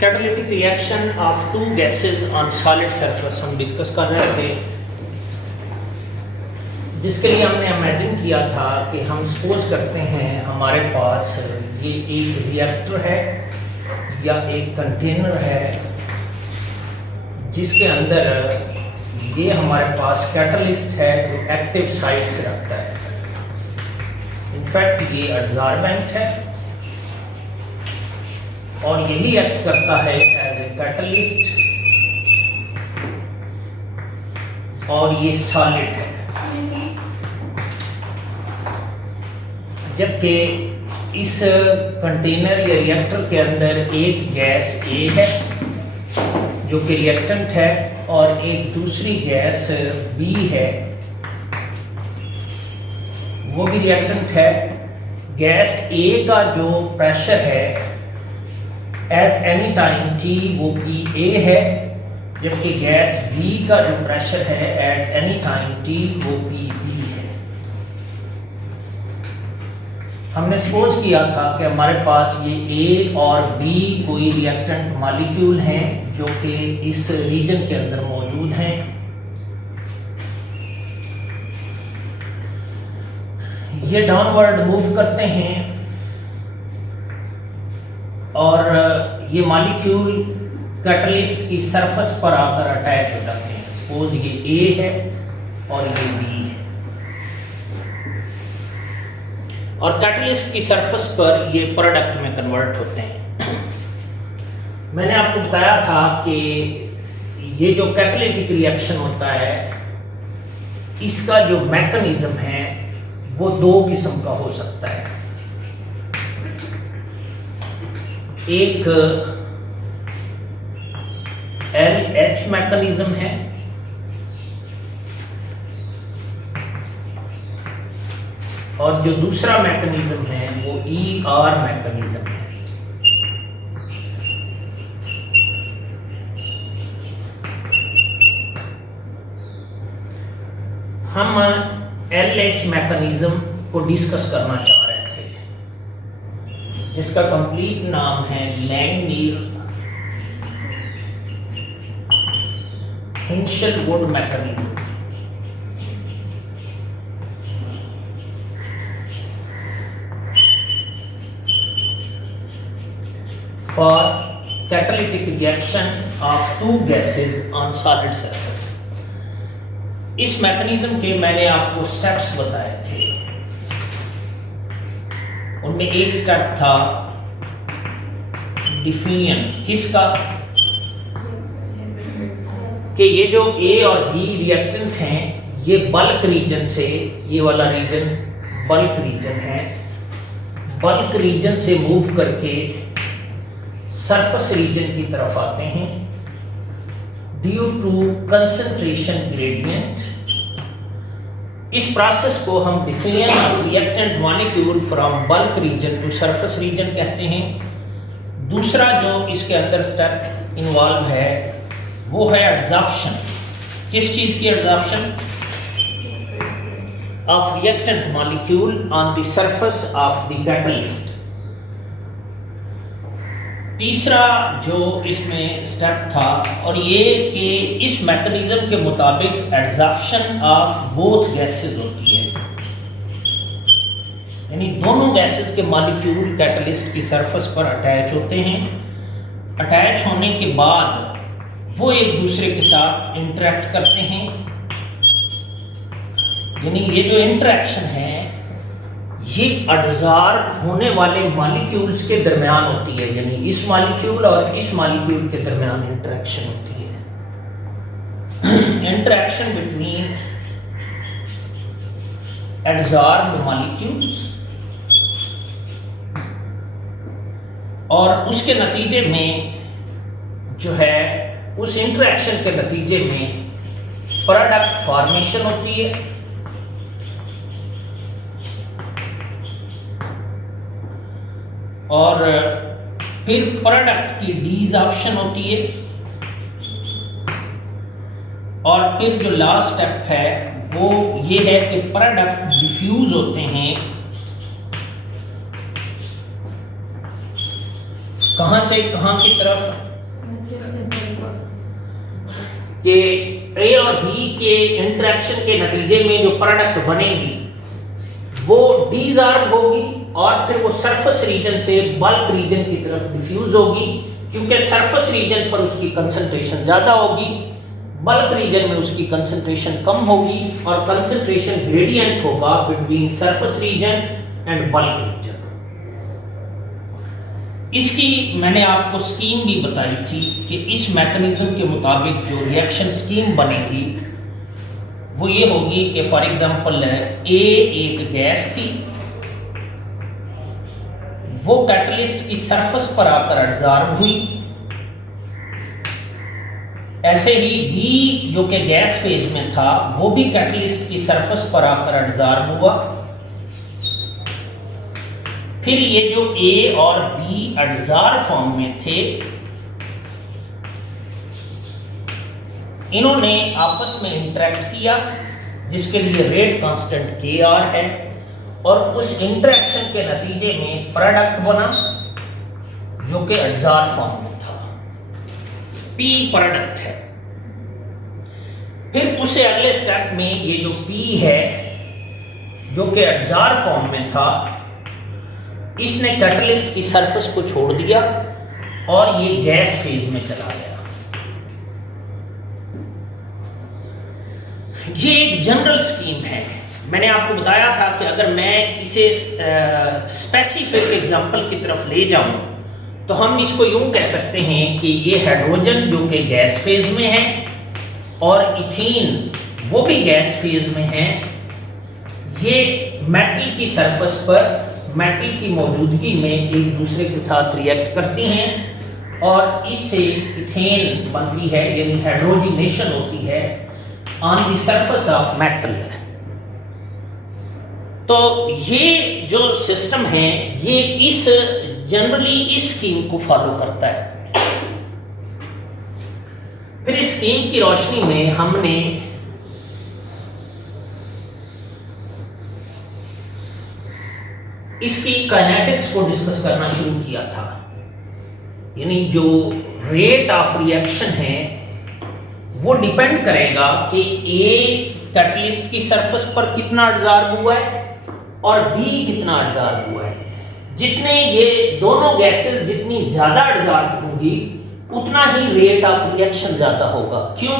Catalytic reaction of two gases on solid surface हम discuss कर रहे थे, जिसके लिए हमने इमेजिन किया था कि हम सपोज करते हैं हमारे पास ये एक रिएक्टर है या एक कंटेनर है जिसके अंदर ये हमारे पास कैटलिस्ट है जो एक्टिव साइड से रखता है। इनफैक्ट ये एब्जॉर्बेंट है और यही एक्ट करता है एज ए कैटलिस्ट, और ये सॉलिड है। जबकि इस कंटेनर या रिएक्टर के अंदर एक गैस ए है जो कि रिएक्टेंट है और एक दूसरी गैस बी है, वो भी रिएक्टेंट है। गैस ए का जो प्रेशर है एट एनी टाइम टी वो पी ए है, जबकि गैस बी का जो प्रेशर है एट एनी टाइम टी वो पी बी है। हमने सपोज किया था कि हमारे पास ये ए और बी कोई रिएक्टेंट मॉलिक्यूल हैं जो कि इस रीजन के अंदर मौजूद हैं। ये डाउनवर्ड मूव करते हैं और ये मॉलिक्यूल कैटलिस्ट की सरफेस पर आकर अटैच हो जाते हैं। सपोज ये ए है और ये बी है, और कैटलिस्ट की सरफेस पर ये प्रोडक्ट में कन्वर्ट होते हैं। मैंने आपको बताया था कि ये जो कैटालिटिक रिएक्शन होता है इसका जो मैकेनिज्म है वो दो किस्म का हो सकता है। एक LH मैकेनिज्म है और जो दूसरा मैकेनिज्म है वो ER मैकेनिज्म है। हम LH मैकेनिज्म को डिस्कस करना चाह रहे थे, जिसका कंप्लीट नाम है लैंगनीर हिंशलवुड mechanism. For catalytic reaction of two gases on solid surface। इस मैकेनिज्म के मैंने आपको स्टेप्स बताए थे। उनमें एक स्टेप था डिफिनियन, किसका? कि ये जो ए और बी रिएक्टेंट हैं ये बल्क रीजन से, ये वाला रीजन बल्क रीजन है, बल्क रीजन से मूव करके सरफेस रीजन की तरफ आते हैं ड्यू टू कंसंट्रेशन ग्रेडियंट। इस प्रोसेस को हम diffusion of reactant molecule from bulk region to surface region कहते हैं। दूसरा जो इसके अंदर स्टेप इन्वॉल्व है वो है एडजॉर्प्शन। किस चीज की adsorption? Of reactant molecule on the surface of the catalyst. तीसरा जो इसमें स्टेप था और ये कि इस मैकेनिज्म के मुताबिक एडजॉर्प्शन ऑफ बोथ गैसेस होती है, यानी दोनों गैसेस के मॉलिक्यूल कैटलिस्ट की सरफेस पर अटैच होते हैं। अटैच होने के बाद वो एक दूसरे के साथ इंटरेक्ट करते हैं, यानी ये जो इंटरेक्शन है ये एडजॉर्ब होने वाले मॉलिक्यूल्स के दरमियान होती है, यानी इस मॉलिक्यूल और इस मॉलिक्यूल के दरमियान इंटरेक्शन होती है। इंटरेक्शन बिटवीन एडजॉर्ब्ड मॉलिक्यूल्स, और उसके नतीजे में जो है उस इंटरेक्शन के नतीजे में प्रोडक्ट फॉर्मेशन होती है। और फिर प्रोडक्ट की डिसॉर्प्शन होती है, और फिर जो लास्ट स्टेप है वो ये है कि प्रोडक्ट डिफ्यूज होते हैं कहां से कहां की तरफ, कि ए और बी के इंटरेक्शन के नतीजे में जो प्रोडक्ट बनेगी वो डिसॉर्ब होगी और फिर वो सरफेस रीजन से बल्क रीजन की तरफ डिफ्यूज होगी, क्योंकि सरफेस रीजन पर उसकी कंसंट्रेशन ज्यादा होगी, बल्क रीजन में उसकी कंसंट्रेशन कम होगी, और कंसंट्रेशन ग्रेडियंट होगा between surface region and bulk region. इसकी मैंने आपको स्कीम भी बताई थी कि इस मैकेनिज्म के मुताबिक जो रिएक्शन स्कीम बनेगी वो ये होगी कि फॉर एग्जांपल ए एक गैस थी, वो कैटलिस्ट की सरफेस पर आकर एब्जॉर्ब हुई। ऐसे ही बी जो कि गैस फेज में था वो भी कैटलिस्ट की सरफेस पर आकर एब्जॉर्ब हुआ। फिर ये जो ए और बी एब्जॉर्ब फॉर्म में थे, इन्होंने आपस में इंटरेक्ट किया जिसके लिए रेट कांस्टेंट के आर है, और उस इंटरेक्शन के नतीजे में प्रोडक्ट बना जो कि एब्जॉर्ब फॉर्म में था, पी प्रोडक्ट है। फिर उससे अगले स्टेप में ये जो पी है जो कि एब्जॉर्ब फॉर्म में था, इसने कैटलिस्ट की सरफेस को छोड़ दिया और ये गैस फेज में चला गया। ये एक जनरल स्कीम है। मैंने आपको बताया था कि अगर मैं इसे स्पेसिफिक एग्जांपल की तरफ ले जाऊं तो हम इसको यूं कह सकते हैं कि ये हाइड्रोजन जो कि गैस फेज में है और इथीन वो भी गैस फेज में है, ये मेटल की सरफेस पर मेटल की मौजूदगी में एक दूसरे के साथ रिएक्ट करती हैं और इससे इथेन बनती है, यानी हाइड्रोजिनेशन होती है on the surface of metal. तो ये जो सिस्टम है ये इस जनरली इस स्कीम को फॉलो करता है। फिर इस स्कीम की रोशनी में हमने इसकी काइनेटिक्स को डिस्कस करना शुरू किया था, यानी जो रेट ऑफ रिएक्शन है वो डिपेंड करेगा कि ए कैटलिस्ट की सरफेस पर कितना एब्जॉर्ब हुआ है और बी कितना एब्जॉर्ब हुआ है। जितने ये दोनों गैसेस जितनी ज्यादा एब्जॉर्ब होंगी उतना ही रेट ऑफ रिएक्शन ज्यादा होगा। क्यों?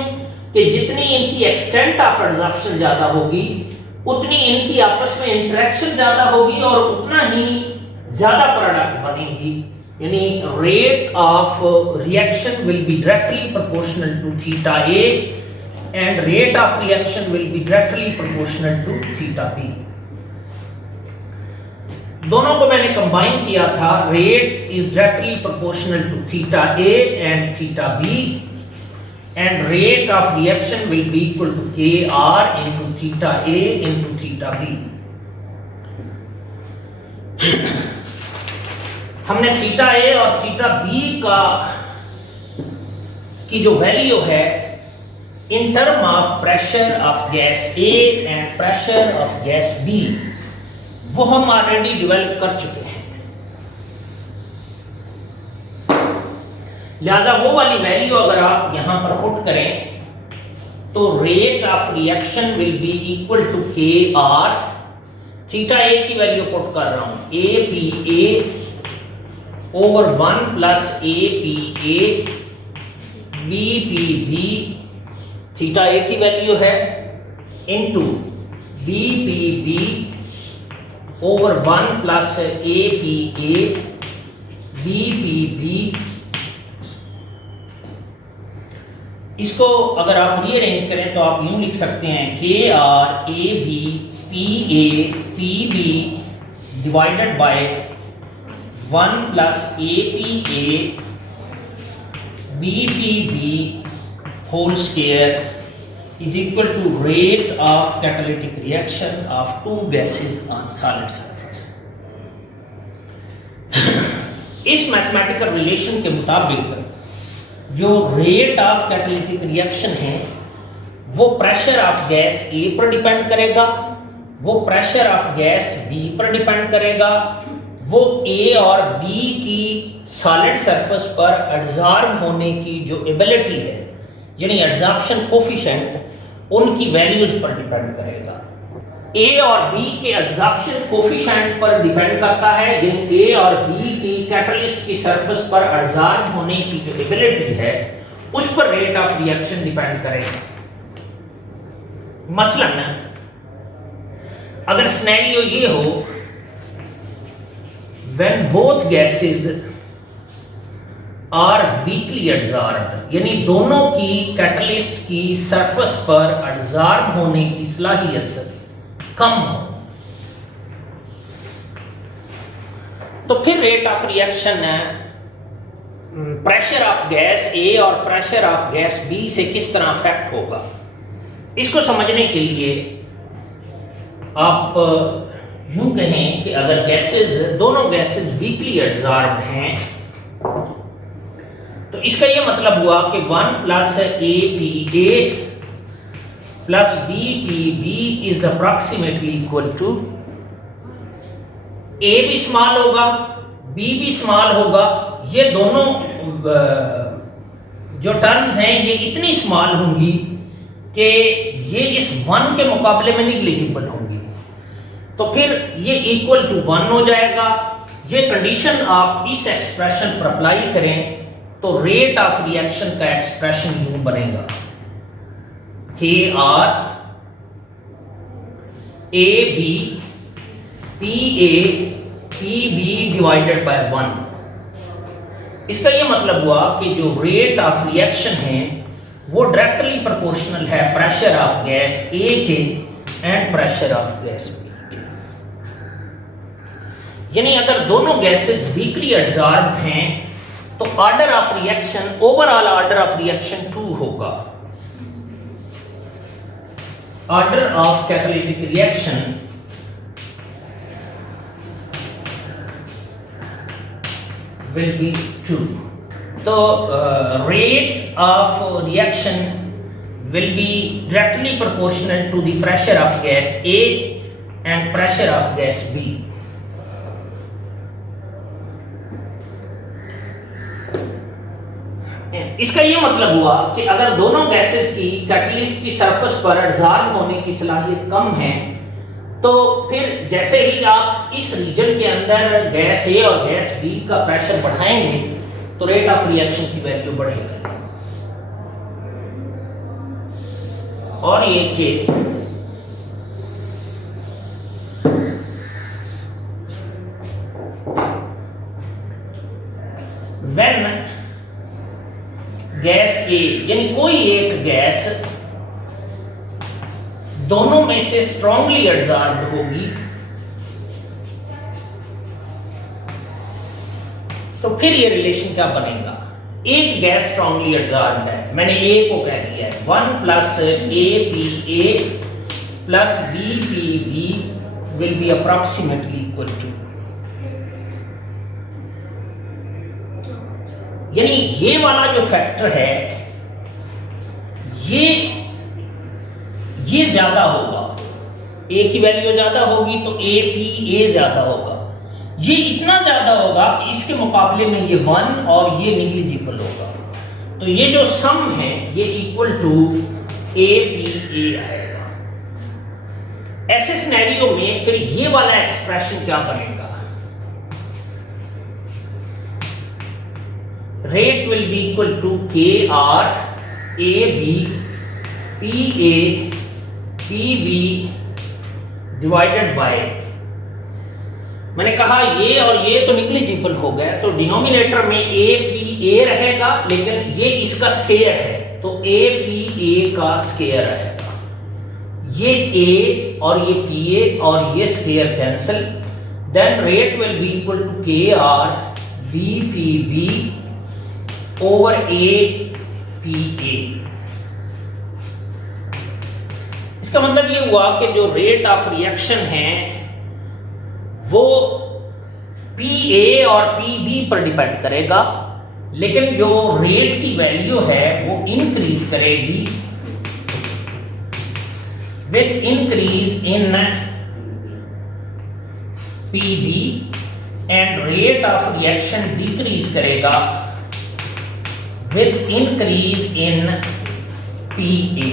कि जितनी इनकी एक्सटेंट ऑफ एब्जॉर्प्शन ज्यादा होगी उतनी इनकी आपस में इंटरेक्शन ज्यादा होगी और उतना ही ज्यादा प्रोडक्ट बनेगी, यानी rate of reaction will be directly proportional to theta A and rate of reaction will be directly proportional to theta B. दोनों को मैंने कंबाइन किया था, rate is directly proportional to theta A and theta B and rate of reaction will be equal to Kr into theta A into theta B. हमने theta A और theta B की जो value है in term of pressure of gas A and pressure of gas B वो हम already develop कर चुके हैं। लिहाजा वो वाली वैल्यू अगर आप यहां पर पुट करें तो rate of reaction will be equal to K R, theta A की वैल्यू पुट कर रहा हूं A P A over 1 plus A P A B P B, theta A की वैल्यू है into B P B over 1 plus A P A B P B. इसको अगर आप rearrange करें तो आप यूं लिख सकते हैं K R A B P B divided by 1 plus A P A B P B whole square is equal to rate of catalytic reaction of two gases on solid surface. इस mathematical relation के मुताबिक जो rate of catalytic reaction है वो pressure of gas A पर depend करेगा, वो pressure of gas B पर डिपेंड करेगा, वो ए और बी की सॉलिड सरफेस पर एब्जॉर्ब होने की जो एबिलिटी है, यानी एब्जॉर्प्शन कोफिशिएंट, उनकी वैल्यूज पर डिपेंड करेगा। ए और बी के एब्जॉर्प्शन कोफिशिएंट पर डिपेंड करता है, यानी ए और बी की कैटलिस्ट की सरफेस पर एब्जॉर्ब होने की जो एबिलिटी है उस पर रेट ऑफ रिएक्शन डिपेंड करेगा। मसलन अगर सिनेरियो ये हो, when both gases are weakly adsorbed, यानी दोनों की कैटलिस्ट की सरफेस पर एब्जॉर्ब होने की सलाहियत कम हो, तो फिर rate of reaction pressure of gas A और प्रेशर ऑफ गैस बी से किस तरह अफेक्ट होगा। इसको समझने के लिए आप यूं कहें कि अगर गैसेस, दोनों गैसेस वीकली एब्जॉर्ब्ड हैं, तो इसका यह मतलब हुआ कि 1 plus A P A plus B P B is approximately equal to, A भी स्मॉल होगा, बी भी स्मॉल होगा। ये दोनों जो टर्म्स हैं ये इतनी स्मॉल होंगी कि ये इस 1 के मुकाबले में निग्लिजिबल होंगी, तो फिर ये इक्वल टू 1 हो जाएगा। ये कंडीशन आप इस एक्सप्रेशन पर अप्लाई करें तो रेट ऑफ रिएक्शन का एक्सप्रेशन यूं बनेगा, K R A B P A P B divided by 1। इसका ये मतलब हुआ कि जो रेट ऑफ रिएक्शन है वो डायरेक्टली प्रोपोर्शनल है प्रेशर ऑफ गैस ए के and pressure of gas B के। यानी अगर दोनों गैसेस वीकली एब्जॉर्ब हैं तो order of reaction, overall order of reaction 2 होगा। Order of catalytic reaction will be 2. So rate of reaction will be directly proportional to the pressure of gas A and pressure of gas B. इसका ये मतलब हुआ कि अगर दोनों gases की catalyst की सरफेस पर एब्जॉर्ब होने की सलाहियत कम है, तो फिर जैसे ही आप इस रीजन के अंदर गैस ए और गैस बी का प्रेशर बढ़ाएंगे तो रेट ऑफ रिएक्शन की वैल्यू बढ़ेगी। और ये कि व्हेन गैस ए, यानी कोई एक गैस दोनों में से स्ट्रांगली एब्जॉर्ब्ड होगी, तो फिर ये रिलेशन क्या बनेगा। एक गैस स्ट्रांगली एब्जॉर्ब्ड है, मैंने ए को कह दिया है 1 plus A P A plus B P B will be approximately equal to, यानी ये वाला जो फैक्टर है ये ज्यादा होगा, ए की वैल्यू ज्यादा होगी तो ए पी ए ज्यादा होगा। ये इतना ज्यादा होगा कि इसके मुकाबले में ये 1 और ये निग्लिजिबल होगा, तो ये do सम है ये equal to A P A आएगा। ऐसे सिनेरियो में फिर ये वाला एक्सप्रेशन क्या बनेगा, rate will be equal to K R A B P A P B divided by, मैंने कहा ये और ये तो निग्लिजिबल हो गया, तो डिनोमिनेटर में ए पी ए रहेगा, लेकिन ये इसका स्क्वायर है तो ए पी ए का स्क्वायर आएगा। ये ए और ये पी ए और ये square cancel, then rate will be equal to K R B P B over A P A. इसका मतलब ये हुआ कि जो रेट ऑफ रिएक्शन है वो पी ए और पी बी पर डिपेंड करेगा, लेकिन जो रेट की वैल्यू है वो इंक्रीज करेगी with increase in P B and rate of reaction decrease करेगा विद इंक्रीज इन पीए।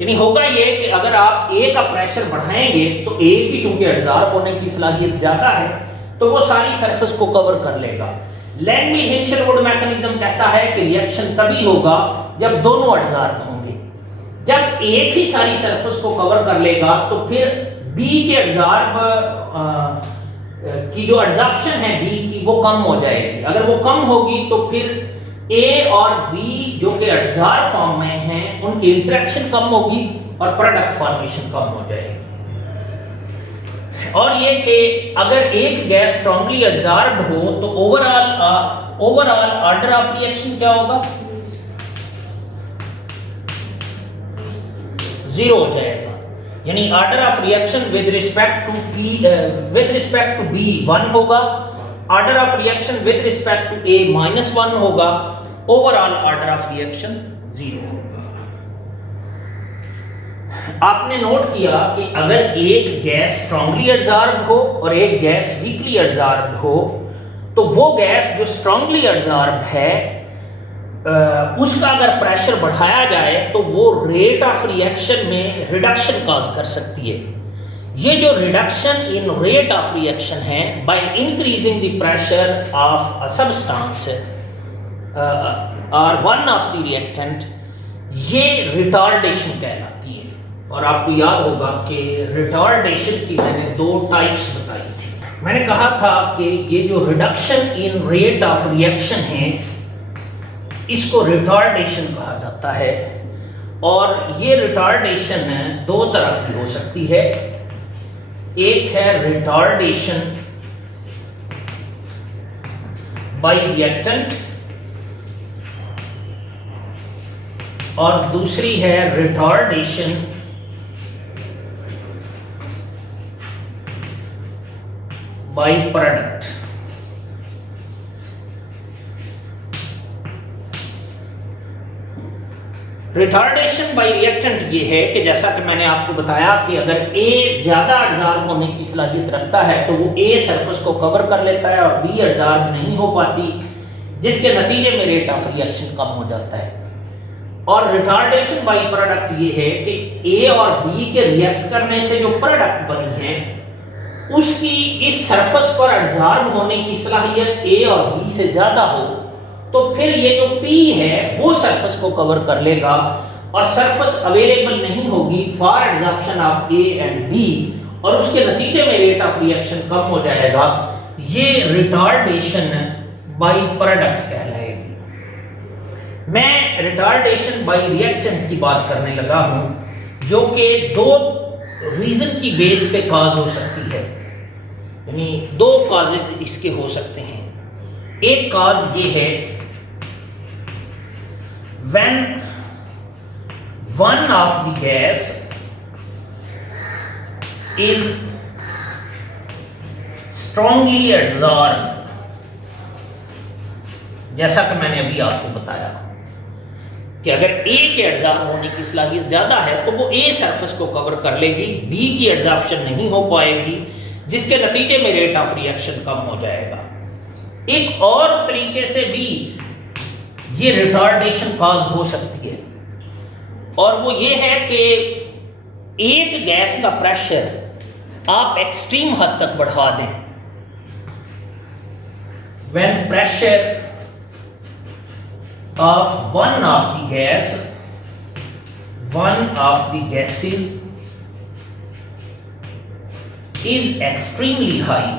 यानी होगा ये कि अगर आप ए का प्रेशर बढ़ाएंगे तो ए की चूंकि एब्जॉर्ब होने की सलाहियत ज्यादा है तो वो सारी सरफेस को कवर कर लेगा। लैंगमी-हिंशेलवुड मैकेनिज्म कहता है कि रिएक्शन तभी होगा जब दोनों एब्जॉर्ब होंगे। जब एक ही सारी सरफेस को कवर कर लेगा तो फिर बी के एब्जॉर्ब की जो एब्जॉर्प्शन है बी की वो कम हो जाएगी। अगर वो कम होगी तो फिर ए और बी जो कि एब्जॉर्ब फॉर्म में हैं उनकी इंटरेक्शन कम होगी और प्रोडक्ट फॉर्मेशन कम हो जाएगी। और ये कि अगर एक गैस स्ट्रांगली एब्जॉर्ब्ड हो तो ओवरऑल ऑर्डर ऑफ रिएक्शन क्या होगा? 0 हो जाएगा। यानी order of reaction with respect to B 1 होगा, order of reaction with respect to A -1 होगा, ओवरऑल ऑर्डर ऑफ रिएक्शन 0 होगा। आपने नोट किया कि अगर एक गैस स्ट्रांगली एब्जॉर्ब्ड हो और एक गैस वीकली एब्जॉर्ब्ड हो तो वो गैस जो स्ट्रांगली एब्जॉर्ब्ड है उसका अगर प्रेशर बढ़ाया जाए तो वो रेट ऑफ रिएक्शन में रिडक्शन कॉज कर सकती है। ये जो reduction in rate of reaction है by increasing the pressure of a substance और वन ऑफ द रिएक्टेंट, ये रिटार्डेशन कहलाती है। और आपको याद होगा कि रिटार्डेशन की मैंने 2 टाइप्स बताई थी। मैंने कहा था कि ये जो reduction in rate of reaction है इसको रिटार्डेशन कहा जाता है और ये रिटार्डेशन 2 तरह की हो सकती है। एक है रिटार्डेशन बाय रिएक्टेंट और दूसरी है retardation by product. Retardation bye reactant ये है कि जैसा कि मैंने आपको बताया कि अगर ए ज्यादा एब्जॉर्ब होने की सलाहियत रखता है तो वो ए सरफेस को कवर कर लेता है और बी एब्जॉर्ब नहीं हो पाती, जिसके नतीजे में रेट ऑफ रिएक्शन कम हो जाता है। और रिटार्डेशन बाय प्रोडक्ट ये है कि ए और बी के रिएक्ट करने से जो प्रोडक्ट बनी है उसकी इस सरफेस पर एब्जॉर्ब होने की सलाहियत ए और बी से ज्यादा हो तो फिर ये जो P है वो सरफेस को कवर कर लेगा और सरफेस अवेलेबल नहीं होगी for absorption of A and B और उसके नतीजे में रेट ऑफ रिएक्शन कम हो जाएगा। ये रिटार्डेशन बाय प्रोडक्ट कहलाएगी। मैं रिटार्डेशन बाय रिएक्टेंट की बात करने लगा हूं जो कि 2 रीजन की बेस पे काज हो सकती है, यानी 2 काजेज इसके हो सकते हैं। एक काज ये है when one of the gas is strongly adsorbed, जैसा कि मैंने अभी आपको बताया कि अगर A के एब्जॉर्ब होने की सलाहियत ज्यादा है तो वो A सरफेस को कवर कर लेगी, B की एब्जॉर्प्शन नहीं हो पाएगी, जिसके नतीजे में रेट ऑफ रिएक्शन कम हो जाएगा। एक और तरीके से भी ये रिटार्डेशन कॉज हो सकती है और वो ये है कि एक गैस का प्रेशर आप एक्सट्रीम हद तक बढ़ा दें। When pressure of one of the gases is extremely high,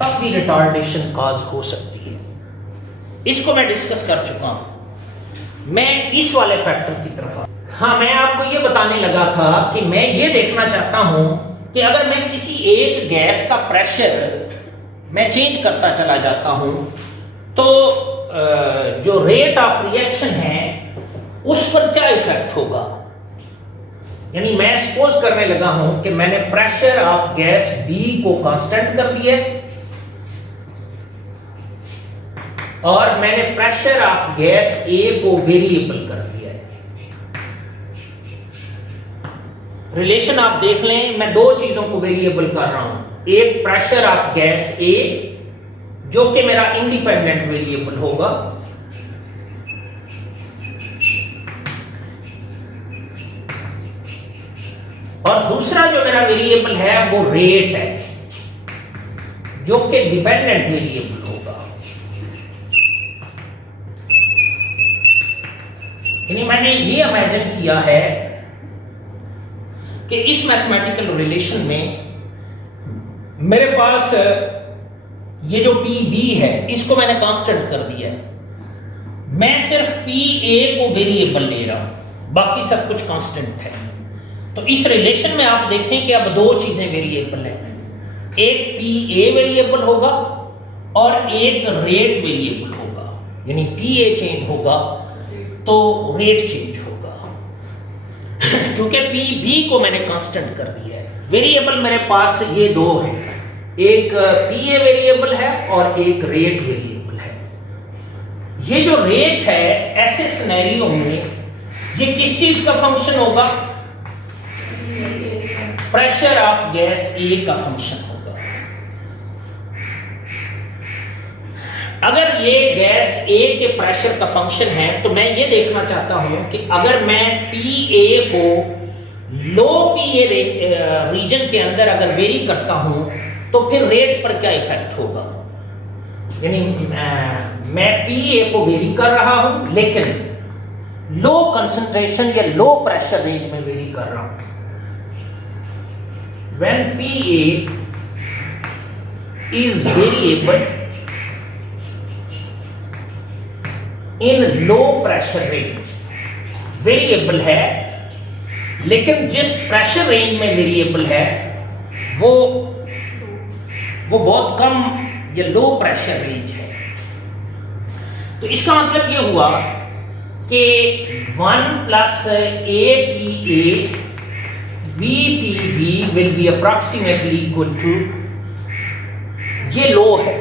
तब भी रिटार्डेशन कॉज हो सकती है। इसको मैं डिस्कस कर चुका हूं। मैं इस वाले फैक्टर की तरफ हाँ, मैं आपको ये बताने लगा था कि मैं ये देखना चाहता हूं कि अगर मैं किसी एक गैस का प्रेशर मैं चेंज करता चला जाता हूं तो जो रेट ऑफ रिएक्शन है उस पर क्या इफेक्ट होगा। यानी मैं सपोज करने लगा हूं कि मैंने प्रेशर ऑफ गैस B को कांस्टेंट कर दिया और मैंने प्रेशर ऑफ गैस A को वेरिएबल कर दिया है। रिलेशन आप देख लें, मैं दो चीजों को वेरिएबल कर रहा हूं। एक प्रेशर ऑफ गैस ए जो कि मेरा इंडिपेंडेंट वेरिएबल होगा, और दूसरा जो मेरा वेरिएबल है वो रेट है जो कि डिपेंडेंट वेरिएबल होगा। यानी मैंने ये इमेजिन किया है कि इस मैथमेटिकल रिलेशन में मेरे पास ये जो पी बी है इसको मैंने कांस्टेंट कर दिया है। मैं सिर्फ पी ए को वेरिएबल ले रहा हूं, बाकी सब कुछ कांस्टेंट है। तो इस रिलेशन में आप देखें कि अब दो चीजें वेरिएबल हैं, एक पी ए वेरिएबल होगा और एक रेट वेरिएबल होगा। यानी पी ए चेंज होगा तो रेट चेंज होगा क्योंकि पी बी को मैंने कांस्टेंट कर दिया है। वेरिएबल मेरे पास ये दो हैं, एक पी ए वेरिएबल है और एक रेट वेरिएबल है। ये जो रेट है ऐसे सिनेरियो में ये किस चीज का फंक्शन होगा? प्रेशर ऑफ गैस ए का फंक्शन होगा। अगर ये गैस ए के प्रेशर का फंक्शन है तो मैं ये देखना चाहता हूं कि अगर मैं पी ए को लो पी ए रीजन के अंदर अगर वेरी करता हूं तो फिर रेट पर क्या इफेक्ट होगा। यानी मैं पी ए को वेरी कर रहा हूं लेकिन लो कंसंट्रेशन या लो प्रेशर रेंज में वेरी कर रहा हूं। When PA is variable in low pressure range, variable है लेकिन जिस प्रेशर रेंज में वेरिएबल है वो बहुत कम या लो प्रेशर रेंज है। तो इसका मतलब ये हुआ कि 1 plus A P A BPB will be approximately equal to, ये लो है,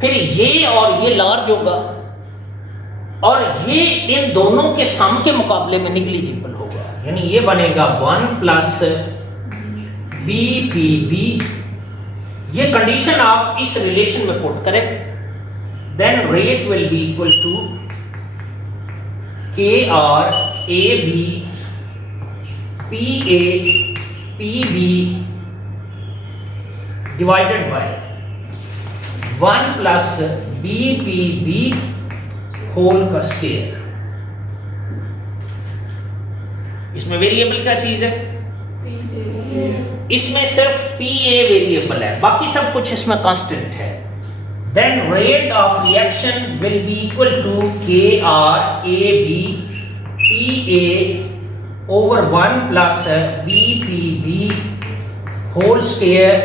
फिर ये और ये लार्ज होगा और ये इन दोनों के सम के मुकाबले में निग्लिजिबल होगा। यानी ये बनेगा 1 प्लस BPB। ये कंडीशन आप इस रिलेशन में पुट करें, then rate will be equal to KR AB PA PB divided by 1 plus BPB whole का स्क्वायर। इसमें वेरिएबल क्या चीज है? इसमें सिर्फ PA वेरिएबल है, बाकी सब कुछ इसमें कांस्टेंट है। Then rate of reaction will be equal to KRAB PA over 1 plus BPB whole square।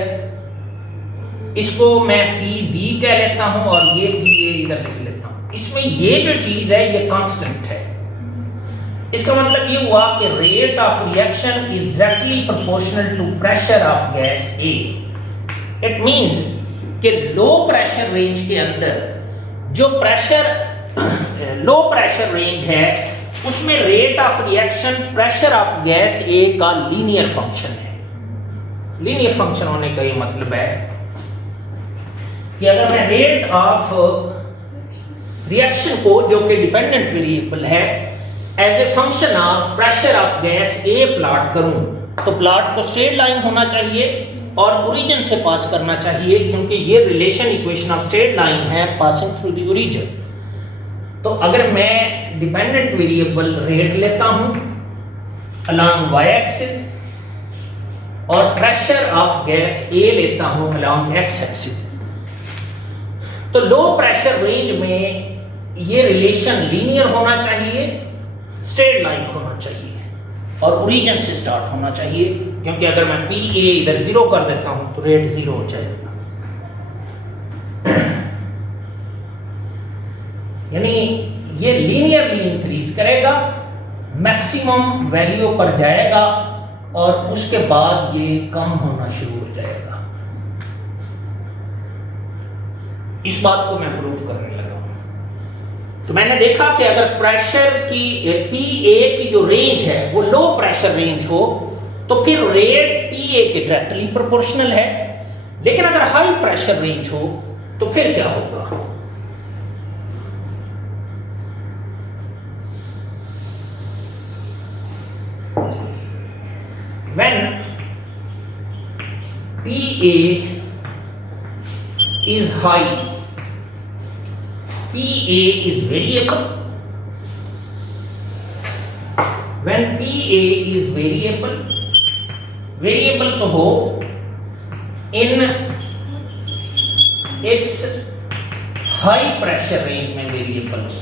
इसको मैं PB कह लेता हूं और ये PA इधर लिख लेता हूं। इसमें ये जो चीज है ये कांस्टेंट है। इसका मतलब ये हुआ कि rate of reaction is directly proportional to pressure of gas A। It means कि लो प्रेशर रेंज के अंदर जो लो प्रेशर रेंज है उसमें rate of reaction pressure of gas A का लीनियर फंक्शन है। लीनियर फंक्शन होने का ये मतलब है कि अगर मैं रेट ऑफ रिएक्शन को जो कि डिपेंडेंट वेरिएबल है as a function of pressure of gas A plot करूं तो प्लॉट को स्ट्रेट लाइन होना चाहिए और ओरिजिन से पास करना चाहिए, क्योंकि ये relation equation of straight line है पासिंग थ्रू द ओरिजिन। तो अगर मैं डिपेंडेंट वेरिएबल रेट लेता हूं अलोंग y एक्सिस और प्रेशर ऑफ गैस A लेता हूं अलोंग x एक्सिस, तो लो प्रेशर रेंज में ये रिलेशन लीनियर होना चाहिए, स्ट्रेट लाइन होना चाहिए और ओरिजिन से स्टार्ट होना चाहिए, क्योंकि अगर मैं PA इधर 0 कर देता हूं तो रेट 0 हो जाएगा। यानी ये लीनियरली इंक्रीज करेगा, मैक्सिमम वैल्यू पर जाएगा और उसके बाद ये कम होना शुरू हो जाएगा। इस बात को मैं प्रूव करने लगा हूं। तो मैंने देखा कि अगर प्रेशर की पी ए की जो रेंज है वो लो प्रेशर रेंज हो तो फिर रेट पी ए के डायरेक्टली प्रोपोर्शनल है, लेकिन अगर हाई प्रेशर रेंज हो तो फिर क्या होगा? When PA is high, PA is variable. When PA is variable, variable तो हो in its high pressure range में variable हो,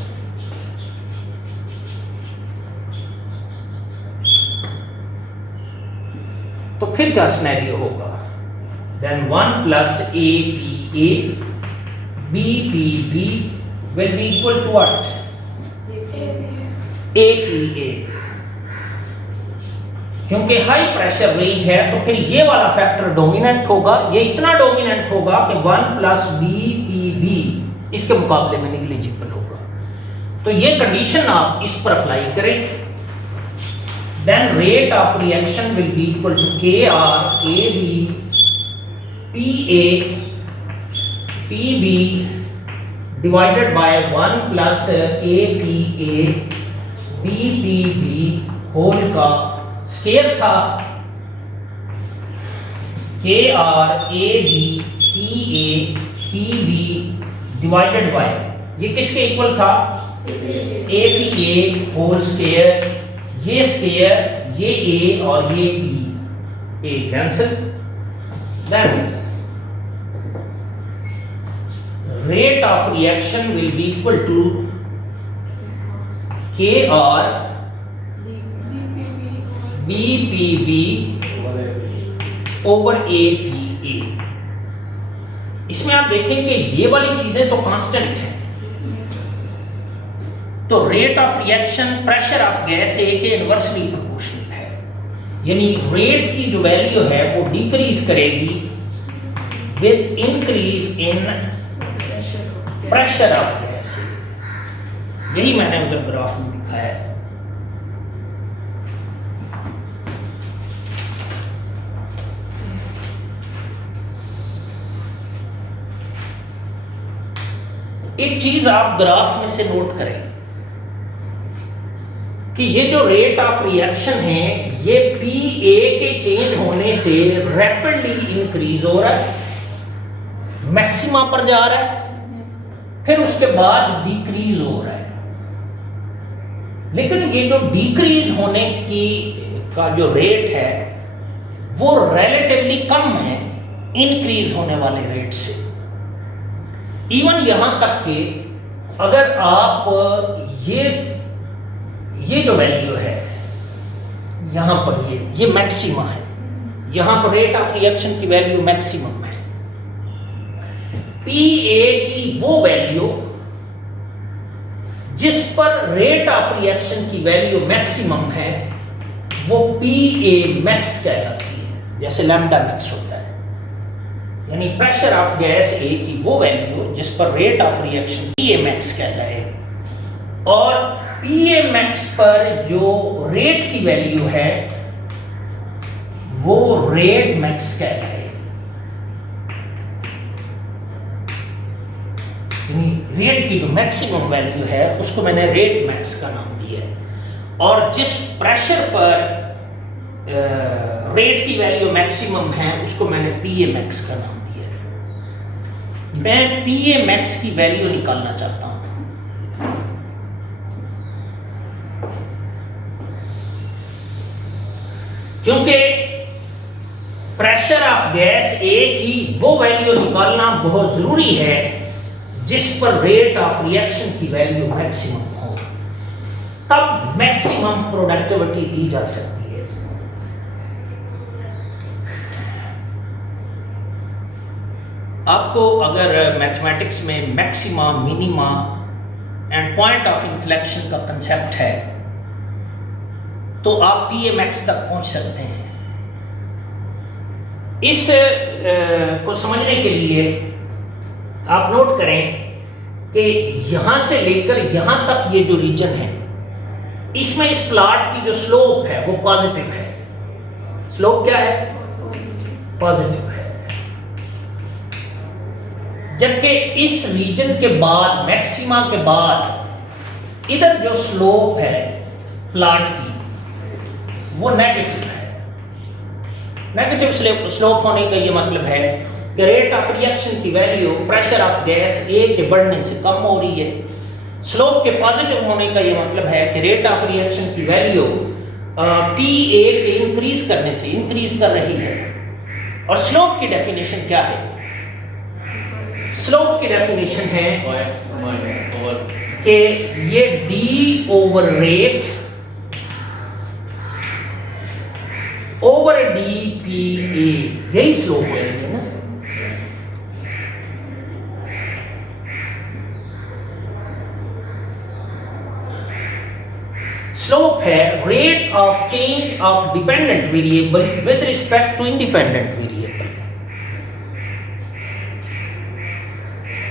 तो फिर क्या सिनेरियो होगा? Then 1 plus APA BPB will be equal to what? APA. क्योंकि हाई प्रेशर रेंज है तो फिर ये वाला फैक्टर डोमिनेंट होगा, ये इतना डोमिनेंट होगा कि 1 plus BPB इसके मुकाबले में निग्लिजिबल होगा। तो ये कंडीशन आप इस पर अप्लाई करें, then rate of reaction will be equal to Kr AB PA PB divided by 1 plus APA BPB whole का स्केयर था Kr AB PA PB divided bye ये किसके इक्वल था? APA होल स्केयर, ये स्केयर, ये A और ये B, A cancel. Then rate of reaction will be equal to Kr BPB over APA। इसमें आप देखें कि ये वाली चीजें तो कांस्टेंट है, तो rate of reaction pressure of gas A के इनवर्सली प्रोपोर्शनल है, यानी रेट की जो वैल्यू है वो डिक्रीज करेगी with increase in pressure of gas. यही मैंने उधर ग्राफ में दिखाया है। एक चीज आप ग्राफ में से नोट करें कि ये जो रेट ऑफ रिएक्शन है ये पी ए के चेंज होने से रैपिडली इंक्रीज हो रहा है, मैक्सिमा पर जा रहा है, फिर उसके बाद डिक्रीज हो रहा है। लेकिन ये जो डिक्रीज होने की का जो रेट है वो रिलेटिवली कम है इंक्रीज होने वाले रेट से। इवन यहां तक कि अगर आप ये जो वैल्यू है यहां पर ये मैक्सिमा है, यहां पर रेट ऑफ रिएक्शन की वैल्यू मैक्सिमम है। पी ए की वो वैल्यू जिस पर रेट ऑफ रिएक्शन की वैल्यू मैक्सिमम है वो पी ए मैक्स कहलाती है, जैसे लैम्डा मैक्स होता है। यानी प्रेशर ऑफ गैस ए की वो वैल्यू जिस पर rate of reaction P A max कहलाएगी, और पी ए मैक्स पर जो रेट की वैल्यू है वो रेट मैक्स कहलाएगी। यानी रेट की जो मैक्सिमम वैल्यू है उसको मैंने रेट मैक्स का नाम दिया है, और जिस प्रेशर पर रेट की वैल्यू मैक्सिमम है उसको मैंने पी ए मैक्स का नाम दिया है। मैं पी ए मैक्स की वैल्यू निकालना चाहता हूं। क्योंकि प्रेशर ऑफ गैस ए की वो वैल्यू निकालना बहुत जरूरी है जिस पर रेट ऑफ रिएक्शन की वैल्यू मैक्सिमम हो, तब मैक्सिमम प्रोडक्टिविटी दी जा सकती है। आपको अगर मैथमेटिक्स में maxima, minima and point of inflection का कंसेप्ट है तो आप पी ए मैक्स तक पहुंच सकते हैं। इस को समझने के लिए आप नोट करें कि यहां से लेकर यहां तक ये जो रीजन है, इसमें इस प्लॉट की जो स्लोप है वो पॉजिटिव है। स्लोप क्या है? पॉजिटिव है। जबकि इस रीजन के बाद, मैक्सिमा के बाद, इधर जो स्लोप है प्लॉट की वो नेगेटिव है। नेगेटिव स्लोप होने का ये मतलब है कि रेट ऑफ रिएक्शन की value pressure of gas A के बढ़ने से कम हो रही है। स्लोप के पॉजिटिव होने का ये मतलब है कि रेट ऑफ रिएक्शन की वैल्यू पी ए के इंक्रीज करने से इंक्रीज कर रही है। और स्लोप की डेफिनेशन क्या है? स्लोप की डेफिनेशन है कि ये D over rate over D P A, यही स्लोप हो रही है ना। स्लोप है rate of change of dependent variable with respect to independent variable.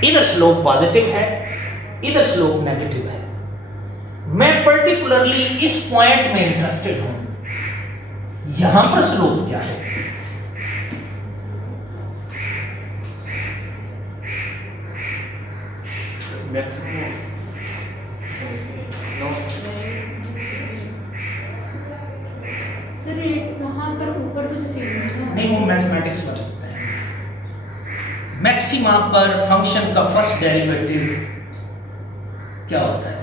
इधर स्लोप पॉजिटिव है, इधर स्लोप नेगेटिव है। मैं पर्टिकुलरली इस पॉइंट में इंटरेस्टेड हूं। यहां पर स्लोप क्या है? वहां पर ऊपर तो जो चेंज नहीं, वो मैथमेटिक्स में होता है। मैक्सिमा पर फंक्शन का फर्स्ट डेरिवेटिव क्या होता है?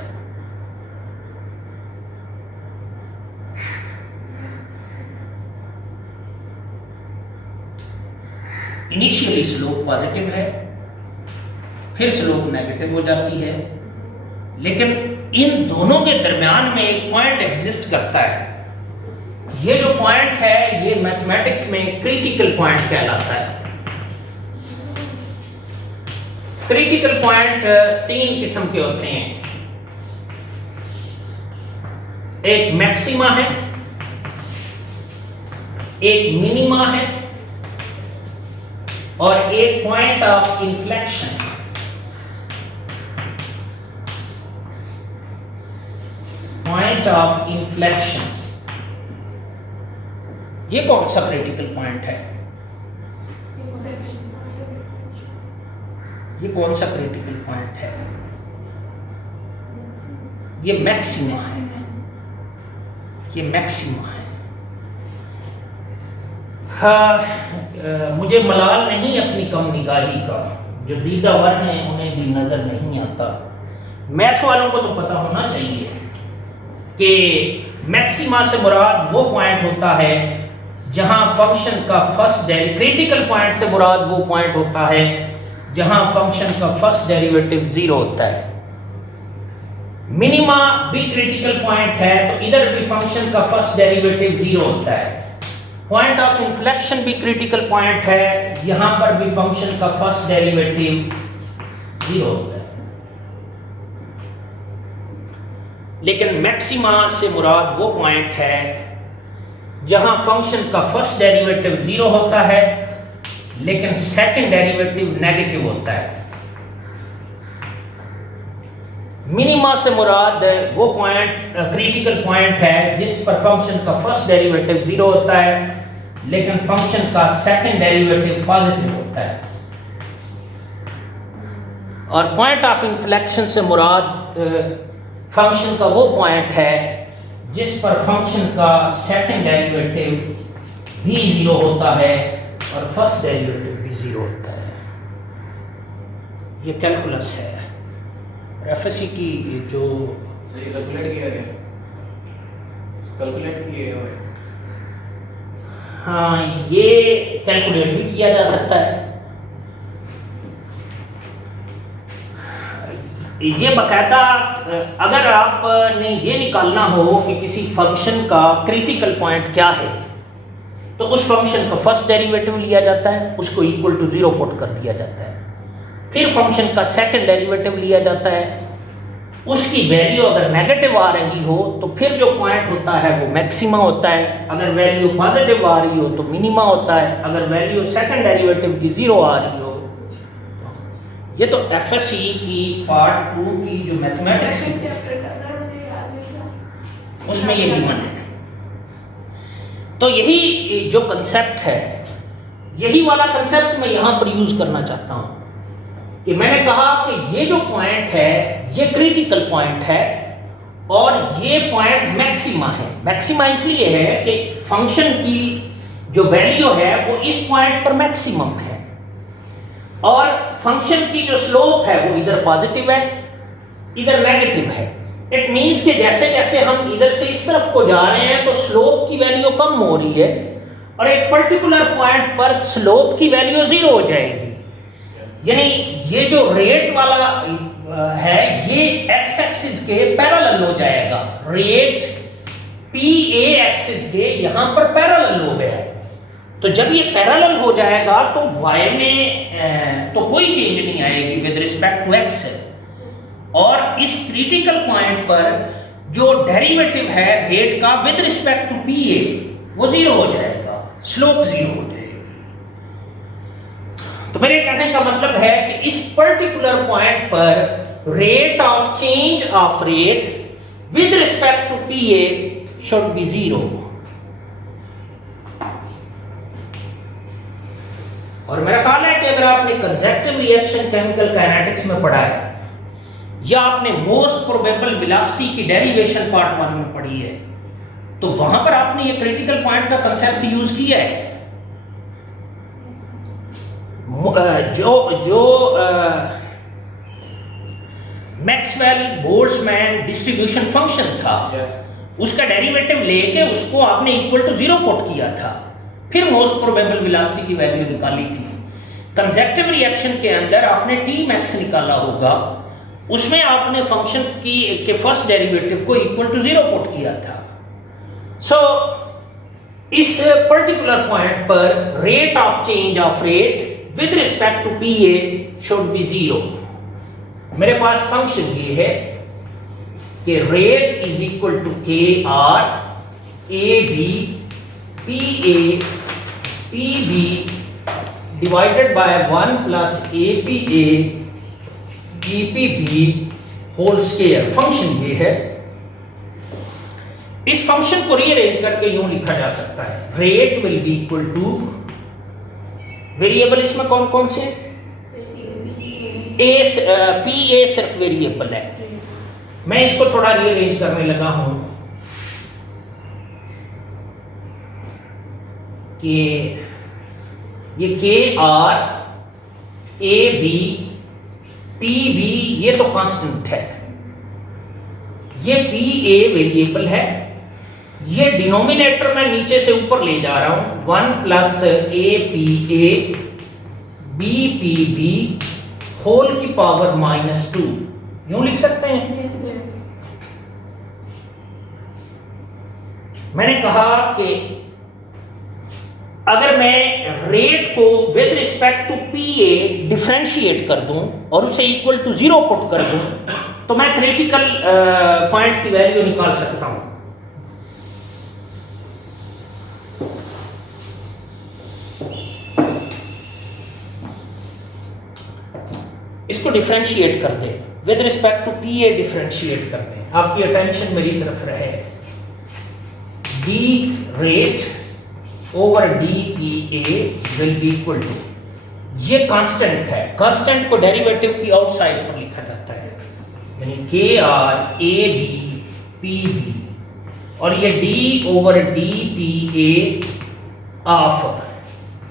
इनिशियली स्लोप पॉजिटिव है, फिर स्लोप नेगेटिव हो जाती है, लेकिन इन दोनों के दरमियान में एक पॉइंट एग्जिस्ट करता है। ये जो पॉइंट है ये मैथमेटिक्स में क्रिटिकल पॉइंट कहलाता है। क्रिटिकल पॉइंट तीन किस्म के होते हैं। एक मैक्सिमा है, एक मिनिमा है, और एक point of inflection. Point of inflection, ये कौन सा क्रिटिकल पॉइंट है? ये कौन सा क्रिटिकल पॉइंट है? ये मैक्सिमा है, ये मैक्सिमा है। मुझे मलाल नहीं अपनी कम निगाही का, जो दीदावर हैं उन्हें भी नजर नहीं आता। मैथ वालों को तो पता होना चाहिए कि मैक्सिमा से मुराद वो पॉइंट होता है जहां फंक्शन का फर्स्ट क्रिटिकल पॉइंट से मुराद वो पॉइंट होता है जहां फंक्शन का फर्स्ट डेरिवेटिव जीरो होता है। मिनिमा भी क्रिटिकल पॉइंट है, तो इधर भी फंक्शन का फर्स्ट डेरिवेटिव जीरो होता है। पॉइंट ऑफ इन्फ्लेक्शन भी क्रिटिकल पॉइंट है, यहां पर भी फंक्शन का फर्स्ट डेरिवेटिव जीरो होता है। लेकिन मैक्सिमा से मुराद वो पॉइंट है जहां फंक्शन का फर्स्ट डेरिवेटिव जीरो होता है लेकिन सेकंड डेरिवेटिव नेगेटिव होता है। मिनिमा से मुराद वो पॉइंट क्रिटिकल पॉइंट है जिस पर फंक्शन का फर्स्ट डेरिवेटिव जीरो होता है लेकिन फंक्शन का सेकंड डेरिवेटिव पॉजिटिव होता है। और पॉइंट ऑफ इन्फ्लेक्शन से मुराद फंक्शन का वो पॉइंट है जिस पर फंक्शन का सेकंड डेरिवेटिव भी जीरो होता है और फर्स्ट डेरिवेटिव भी जीरो होता है। ये कैलकुलस है, एफएससी की जो सही कैलकुलेट किया गया, कैलकुलेट किए हुए। हाँ, ये कैलकुलेट भी किया जा सकता है। ये बकायदा अगर आपने ये निकालना हो कि किसी फंक्शन का क्रिटिकल पॉइंट क्या है तो उस फंक्शन का फर्स्ट डेरिवेटिव लिया जाता है, उसको इक्वल टू जीरो पुट कर दिया जाता है। फिर फंक्शन का सेकंड डेरिवेटिव लिया जाता है, उसकी वैल्यू अगर नेगेटिव आ रही हो तो फिर जो पॉइंट होता है वो मैक्सिमा होता है, अगर वैल्यू पॉजिटिव आ रही हो तो मिनिमा होता है, अगर वैल्यू सेकंड डेरिवेटिव की जीरो आ रही हो ये तो एफएससी की पार्ट 2 की जो मैथमेटिक्स सेकंड चैप्टर का सर मुझे याद नहीं था। उसमें ये गिवन है। तो यही जो कंसेप्ट है, यही वाला कंसेप्ट मैं यहां पर यूज करना चाहता हूं कि मैंने कहा कि ये जो पॉइंट है ये क्रिटिकल पॉइंट है और ये पॉइंट मैक्सिमा है। मैक्सिमा इसलिए है कि फंक्शन की जो वैल्यू है वो इस पॉइंट पर मैक्सिमम है और फंक्शन की जो स्लोप है वो इधर पॉजिटिव है इधर नेगेटिव है। इट मींस कि जैसे जैसे हम इधर से इस तरफ को जा रहे हैं तो स्लोप की वैल्यू कम हो रही है और एक पर्टिकुलर पॉइंट पर स्लोप की वैल्यू 0 हो जाएगी। यानी ये जो रेट वाला है ये एक्स एक्सिस के पैरेलल हो जाएगा। रेट पी ए एक्सिस के यहां पर पैरेलल हो गया है। तो जब ये पैरेलल हो जाएगा तो y में तो कोई चेंज नहीं आएगी विद रिस्पेक्ट टू x और इस क्रिटिकल पॉइंट पर जो डेरिवेटिव है रेट का with respect to P A वो 0 हो जाएगा, स्लोप 0 हो जाएगी। तो मेरे कहने का मतलब है कि इस पर्टिकुलर पॉइंट पर rate of change of rate with respect to P A should be 0। और मेरा ख्याल है कि अगर आपने कंजक्टिव रिएक्शन केमिकल काइनेटिक्स में पढ़ा है या आपने मोस्ट प्रोबेबल वेलोसिटी की डेरिवेशन पार्ट 1 में पढ़ी है तो वहां पर आपने ये क्रिटिकल पॉइंट का कंसेप्ट यूज किया है। जो मैक्सवेल बोल्ट्जमैन डिस्ट्रीब्यूशन फंक्शन था उसका डेरिवेटिव लेके उसको आपने इक्वल टू 0 पुट किया था, फिर मोस्ट प्रोबेबल वेलोसिटी की वैल्यू निकाली थी। कंजक्टिव रिएक्शन के अंदर आपने टी मैक्स निकाला होगा, उसमें आपने फंक्शन के फर्स्ट डेरिवेटिव को इक्वल टू 0 पुट किया था। सो इस पर्टिकुलर पॉइंट पर rate of change of rate with respect to P A should be 0। मेरे पास फंक्शन ये है कि rate is equal to K R A B P A P B divided by 1 plus A P A G P B whole square. Function ये है। इस function को rearrange करके यूं लिखा जा सकता है rate will be equal two variable इसमें कौन कौन से पी ए सिर्फ वेरिएबल है। मैं इसको थोड़ा रीअरेंज करने लगा हूं कि ये K R A B P B ये तो कांस्टेंट है, ये पी ए वेरिएबल है, ये डिनोमिनेटर मैं नीचे से ऊपर ले जा रहा हूं 1 plus A P A B P B whole की पावर -2 यूं लिख सकते हैं। Yes yes. मैंने कहा कि अगर मैं रेट को with respect to P A differentiate कर दूं और उसे इक्वल टू 0 पुट कर दूं तो मैं क्रिटिकल पॉइंट की वैल्यू निकाल सकता हूं। इसको डिफरेंशिएट कर दें with respect to P A differentiate कर दें। आपकी अटेंशन मेरी तरफ रहे। D rate over D P A will be equal to, ये कांस्टेंट है, कांस्टेंट को डेरिवेटिव की आउटसाइड पर लिखा जाता है यानी K R A B P B और ये D over D P A of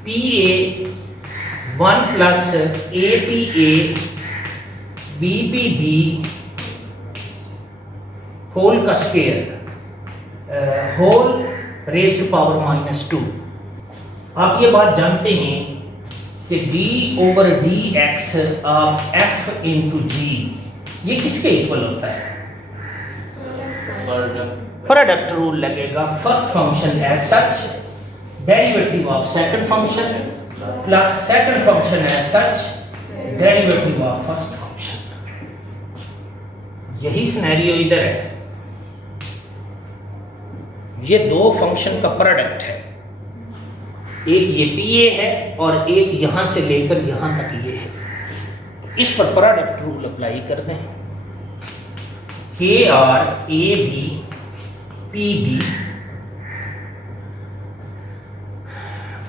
P A 1 plus A P A B P B whole का square whole raise to power -2। आप ये बात जानते हैं कि d over D X of f into G ये किसके इक्वल होता है? प्रोडक्ट रूल लगेगा। First function as such derivative of second function plus second function as such derivative of first function. यही सिनेरियो इधर है। ये दो फंक्शन का प्रोडक्ट है, एक ये पी ए है और एक यहां से लेकर यहां तक ये है। इस पर प्रोडक्ट रूल अप्लाई कर दें। K R A B P B,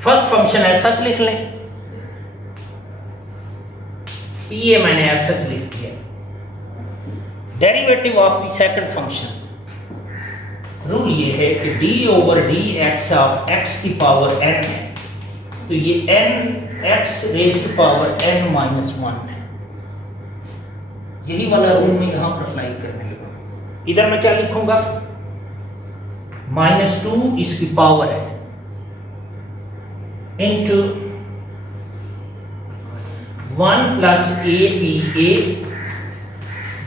first function as such लिख लें, पी ए मैंने एज सच लिख दिया। Derivative of the second function, rule ये है कि d over D X of x की पावर n है, तो ये n x raise to power n minus 1 है। यही वाला रूल मैं यहां पर अप्लाई करने लगा। इधर मैं क्या लिखूंगा, -2 इसकी पावर है into 1 plus A P A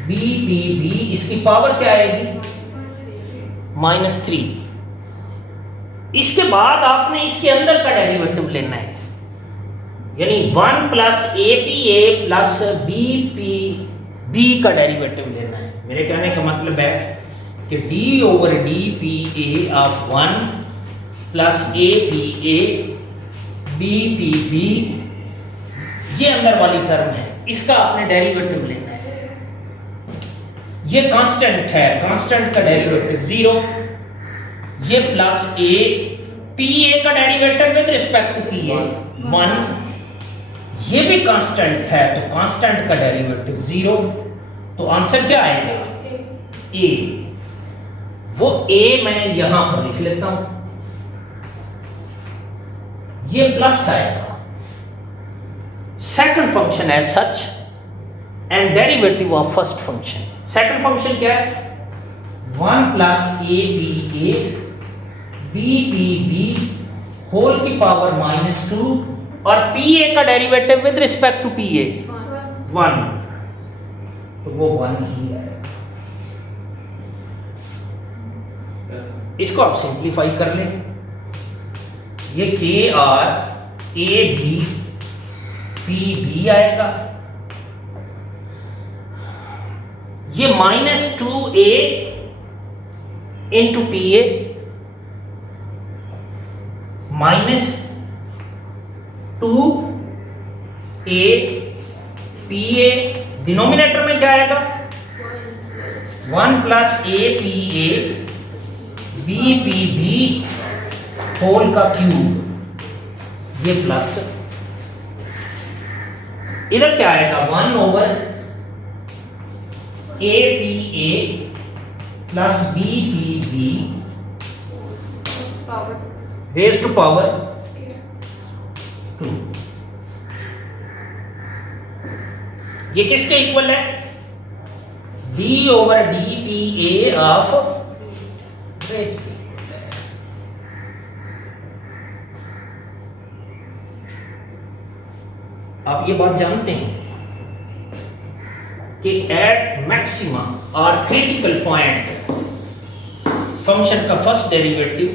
B P B, इसकी पावर क्या आएगी -3। इसके बाद आपने इसके अंदर का डेरिवेटिव लेना है, यानी 1 plus A P A plus B P B का डेरिवेटिव लेना है। मेरे कहने का मतलब है कि d over D P A of 1 plus A P A B P B, ये अंदर वाली टर्म है, इसका आपने डेरिवेटिव लेना है। ये कांस्टेंट है, कांस्टेंट का डेरिवेटिव 0, ये प्लस ए पी ए का derivative with respect to P A 1, ये भी कांस्टेंट है तो कांस्टेंट का डेरिवेटिव 0, तो आंसर क्या आएगा ए। वो ए मैं यहां पर लिख लेता हूं, ये प्लस आएगा। Second function as such and derivative of first function. Second function क्या है, 1 plus A B A B P B whole की पावर -2, और पी ए का derivative with respect to P A 1, तो वो 1 ही है। इसको आप सिंप्लीफाई कर लें, ये K R A B P B आएगा, ये -2a into P A -2a P A, denominator में क्या आएगा 1 plus A P A B P B whole का क्यूब, ये प्लस, इधर क्या आएगा 1 over A P A plus B P B raise to power 2। ये किसके इक्वल है, d over D P A of rate. आप ये बात जानते हैं कि एट मैक्सिमा और क्रिटिकल पॉइंट फंक्शन का फर्स्ट डेरिवेटिव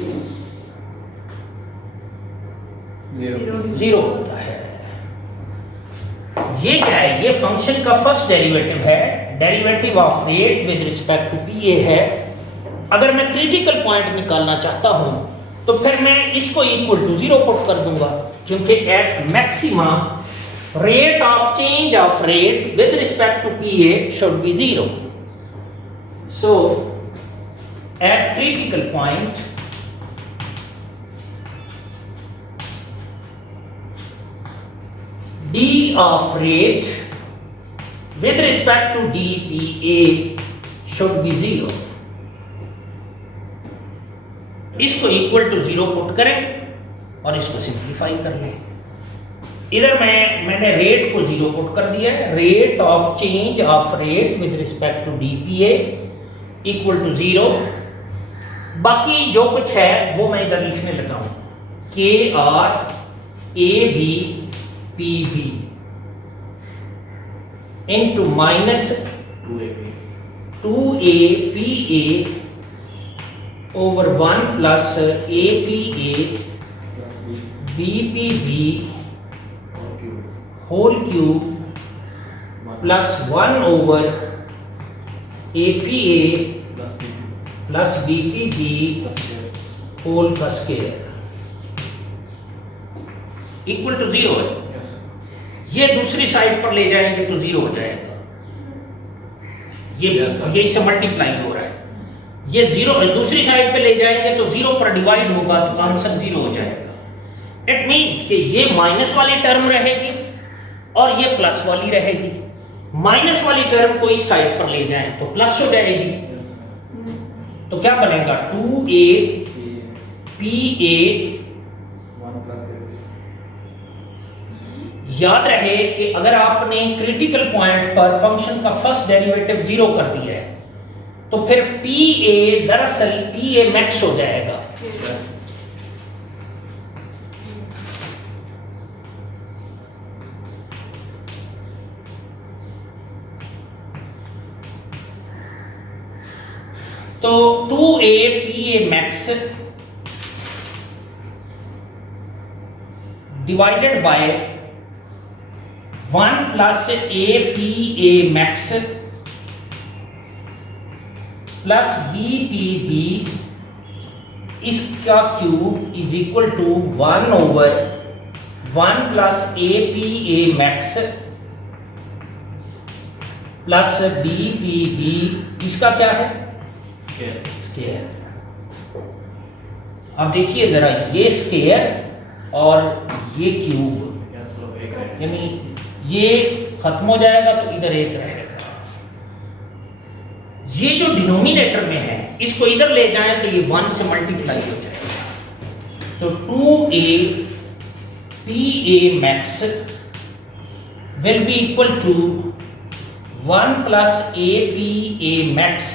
0 होता है। ये क्या है, ये फंक्शन का फर्स्ट डेरिवेटिव है, derivative of rate with respect to P A है। अगर मैं क्रिटिकल पॉइंट निकालना चाहता हूं तो फिर मैं इसको इक्वल टू 0 पुट कर दूंगा, क्योंकि at maxima rate of change of rate with respect to PA should be 0. So at critical point d of rate with respect to dPA should be 0. इसको इक्वल टू 0 पुट करें और इसको simplify कर लें। इधर मैंने रेट को 0 put कर दिया है, rate of change of rate with respect to DPA equal to 0। बाकी जो कुछ है वो मैं इधर लिखने लगा हूं, K R A B P B into -2a P A over 1 plus A P A B P B whole cube plus 1 over A P A plus B P B whole का स्क्वायर इक्वल टू 0 है। ये दूसरी side पर ले जाएंगे तो 0 हो जाएगा। ये इससे मल्टीप्लाई हो रहा है, ये 0 दूसरी साइड पे ले जाएंगे तो 0 पर डिवाइड होगा तो आंसर 0 हो जाएगा। इट मींस कि ये माइनस वाली टर्म रहेगी और ये प्लस वाली रहेगी। माइनस वाली टर्म को इस साइड पर ले जाएं तो प्लस हो जाएगी। तो क्या बनेगा 2a pa। याद रहे कि अगर आपने क्रिटिकल पॉइंट पर फंक्शन का फर्स्ट डेरिवेटिव 0 कर दिया है तो फिर pa दरअसल pa मैक्स हो जाएगा। तो 2a pa max divided by 1 plus a pa max plus b p b इसका cube is equal to 1 over 1 plus a p a max plus b p b इसका क्या है स्क्वायर। अब देखिए जरा, ये स्क्वायर और ये क्यूब, यानी ये खत्म हो जाएगा तो इधर एक रहेगा। ये जो डिनोमिनेटर में है इसको इधर ले जाएं तो ये 1 से मल्टीप्लाई हो जाएगा। तो 2a pa max will be equal to 1 plus a pa max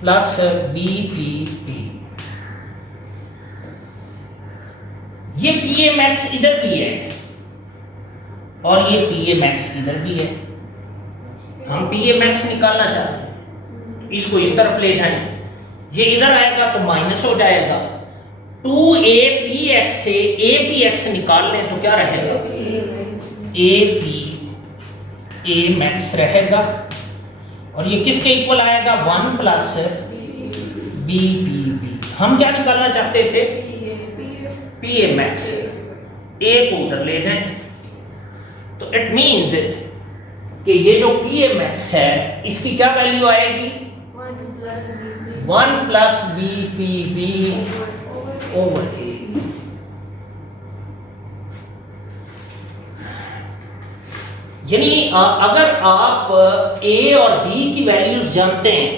plus b p p। ये pa मैक्स इधर भी है और ये pa मैक्स इधर भी है। हम pa मैक्स निकालना चाहते हैं, इसको इस तरफ ले जाएं, ये इधर आएगा तो माइनस हो जाएगा। 2a px से a px निकाल लें तो क्या रहेगा a p a मैक्स रहेगा और ये किसके इक्वल आएगा 1 प्लस b p b। हम क्या निकालना चाहते थे pa मैक्स, a को उधर ले जाएं तो इट मींस कि ये जो pa मैक्स है इसकी क्या वैल्यू आएगी 1 plus b p b over a। यानी अगर आप a और b की वैल्यूज जानते हैं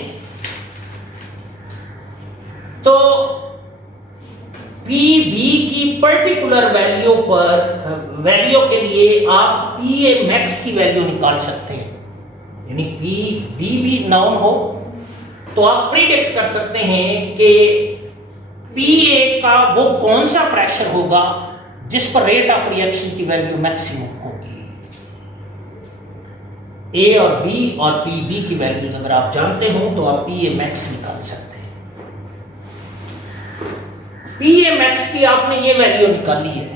तो p b की पर्टिकुलर वैल्यू के लिए आप pa मैक्स की वैल्यू निकाल सकते हैं। यानी p b भी नाउन हो तो आप प्रिडिक्ट कर सकते हैं कि pa का वो कौन सा प्रेशर होगा जिस पर रेट ऑफ रिएक्शन की वैल्यू मैक्सिमम होगी। a और b और pb की वैल्यूज अगर आप जानते हो तो आप pa मैक्स निकाल सकते हैं। pa मैक्स की आपने ये वैल्यू निकाली है,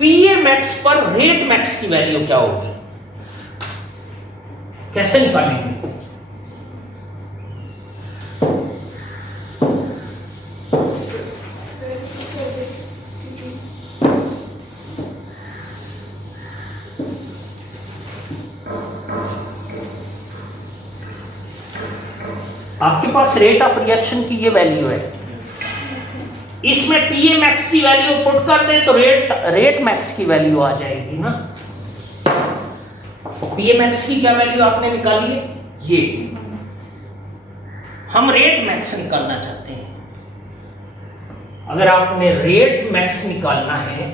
pa मैक्स पर रेट मैक्स की वैल्यू क्या होगी, कैसे निकालेंगे? आपके पास रेट ऑफ रिएक्शन की ये वैल्यू है, इसमें pa मैक्स की वैल्यू पुट कर दें तो रेट मैक्स की वैल्यू आ जाएगी ना। pa मैक्स की क्या वैल्यू आपने निकाली है, ये हम रेट मैक्स निकालना चाहते हैं। अगर आपने रेट मैक्स निकालना है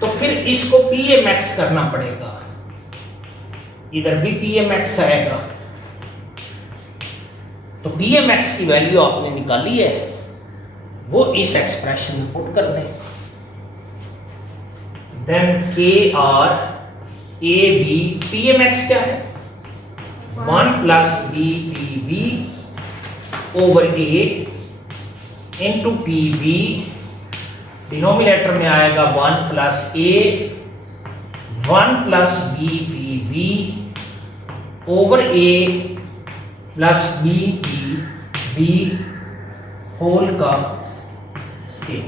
तो फिर इसको pa मैक्स करना पड़ेगा, इधर भी pa मैक्स आएगा तो pa मैक्स की वैल्यू आपने निकाली है वो इस एक्सप्रेशन में पुट कर दें। Then kr ab pa max क्या है 1 plus b pb over a into pb, denominator में आएगा 1 plus a 1 plus b pb over a plus b p b whole का स्केयर।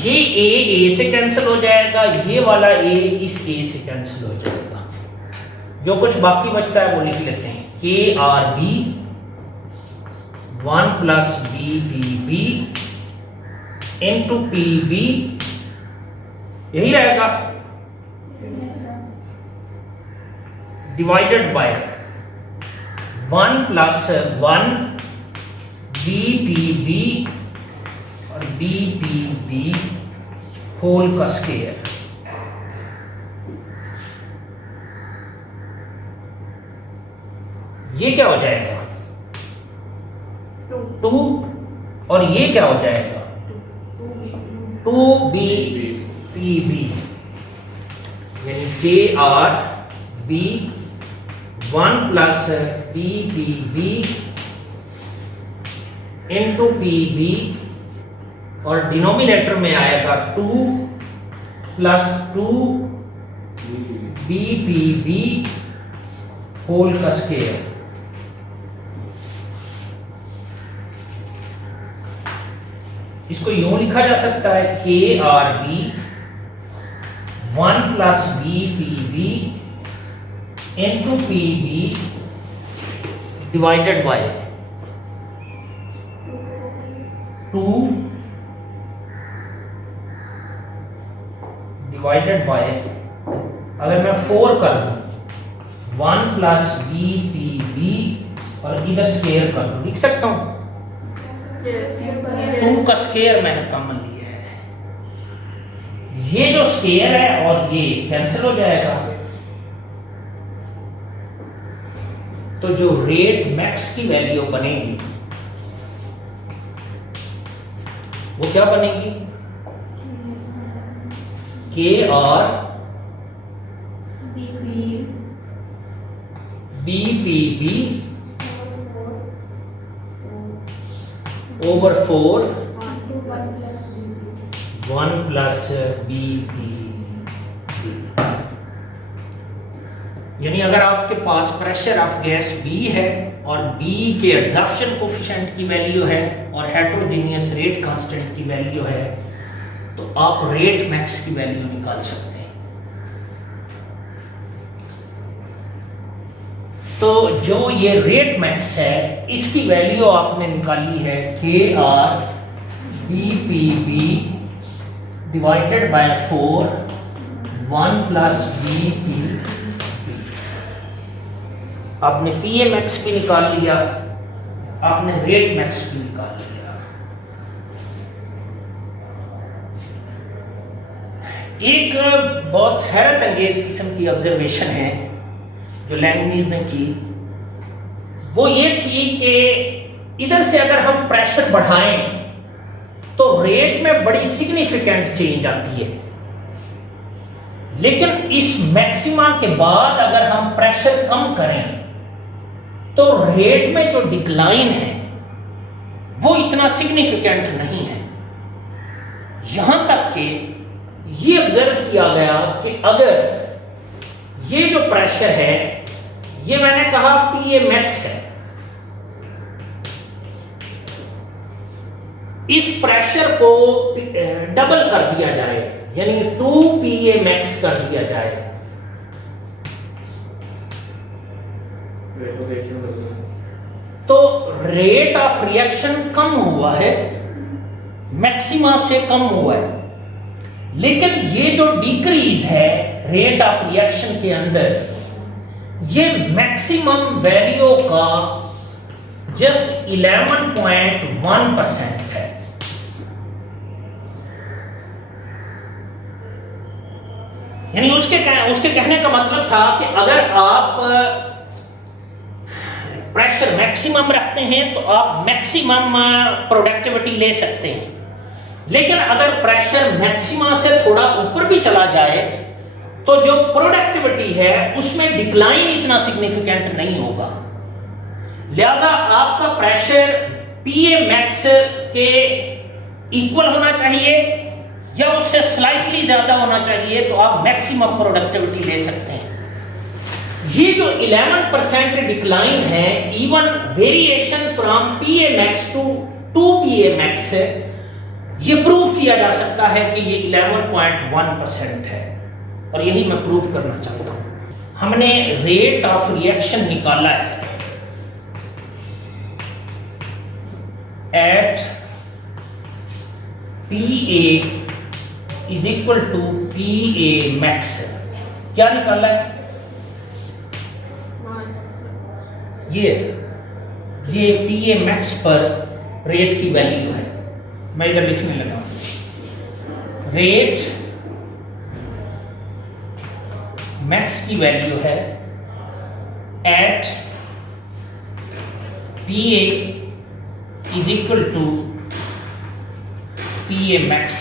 ये ए से कैंसिल हो जाएगा, ये वाला ए इस ए से कैंसिल हो जाएगा, जो कुछ बाकी बचता है वो लिख लेते हैं। K R B 1 plus B P B into P B, यही रहेगा, divided by 1 plus 1 B P B और बी पी बी होल का स्क्वायर। ये क्या हो जाएगा 2 और ये क्या हो जाएगा 2b पी बी, यानी K R B 1 plus B P B into P B, और डिनोमिनेटर में आएगा 2 plus 2 B P B whole का स्क्वायर। इसको यूं लिखा जा सकता है K R B 1 plus B P B into P B divided by 2 divided by, अगर मैं 4 कर दूं 1 प्लस बी पी बी और इधर स्क्वायर कर दूं, लिख सकता हूं 2 का स्क्वायर मैंने कॉमन लिया है, ये जो स्क्वायर है और ये कैंसिल हो जाएगा, तो जो रेट मैक्स की वैल्यू बनेगी वो क्या बनेगी K R B P B over 4 1 plus B P B. यानी अगर आपके पास प्रेशर ऑफ गैस B है और B के एडजॉर्प्शन कोफिशिएंट की वैल्यू है और हेटेरोजेनियस रेट कांस्टेंट की वैल्यू है, तो आप रेट मैक्स की वैल्यू निकाल सकते हैं। तो जो ये रेट मैक्स है इसकी वैल्यू आपने निकाली है K R B P B divided by 4 1 plus B P B. आपने पी ए मैक्स भी निकाल लिया, आपने रेट मैक्स भी निकाल लिया। एक बहुत हैरत अंगेज किस्म की ऑब्जर्वेशन है जो लैंगमीर ने की, वो ये थी कि इधर से अगर हम प्रेशर बढ़ाएं तो रेट में बड़ी सिग्निफिकेंट चेंज आती है, लेकिन इस मैक्सिमा के बाद अगर हम प्रेशर कम करें तो रेट में जो डिक्लाइन है वो इतना सिग्निफिकेंट नहीं है। यहां तक कि ये ऑब्जर्व किया गया कि अगर ये जो प्रेशर है, ये मैंने कहा पी ए मैक्स है, इस प्रेशर को डबल कर दिया जाए, यानी 2 पी ए मैक्स कर दिया जाए, तो रेट ऑफ रिएक्शन कम हुआ है, मैक्सिमा से कम हुआ है। लेकिन ये जो डिक्रीज है रेट ऑफ रिएक्शन के अंदर, ये मैक्सिमम वैल्यू का जस्ट 11.1% है। यानी उसके कहने का मतलब था कि अगर आप प्रेशर मैक्सिमम रखते हैं तो आप मैक्सिमम प्रोडक्टिविटी ले सकते हैं, लेकिन अगर प्रेशर मैक्सिमा से थोड़ा ऊपर भी चला जाए तो जो प्रोडक्टिविटी है उसमें डिक्लाइन इतना सिग्निफिकेंट नहीं होगा। लिहाजा आपका प्रेशर पी ए मैक्स के इक्वल होना चाहिए या उससे स्लाइटली ज्यादा होना चाहिए, तो आप मैक्सिमम प्रोडक्टिविटी ले सकते हैं। ये जो 11% डिक्लाइन है, even variation from P A max to 2 P A max है, ये प्रूव किया जा सकता है कि ये 11.1% है, और यही मैं प्रूव करना चाहता हूं। हमने रेट ऑफ रिएक्शन निकाला है at PA is equal to PA max. क्या निकाला है? ये PA मैक्स पर रेट की वैल्यू है। मैं इधर लिखने लगा हूं, रेट मैक्स की वैल्यू है at PA is equal to PA max.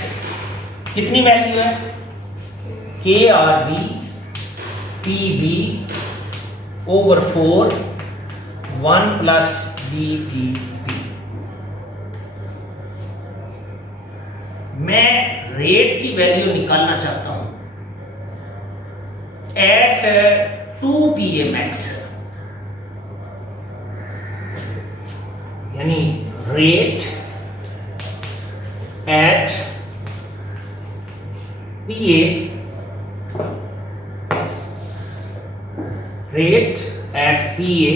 कितनी वैल्यू है? KRB PB over 4 1 plus BPB। मैं रेट की वैल्यू निकालना चाहता हूं एट 2 PA मैक्स, यानी rate at PA, rate at PA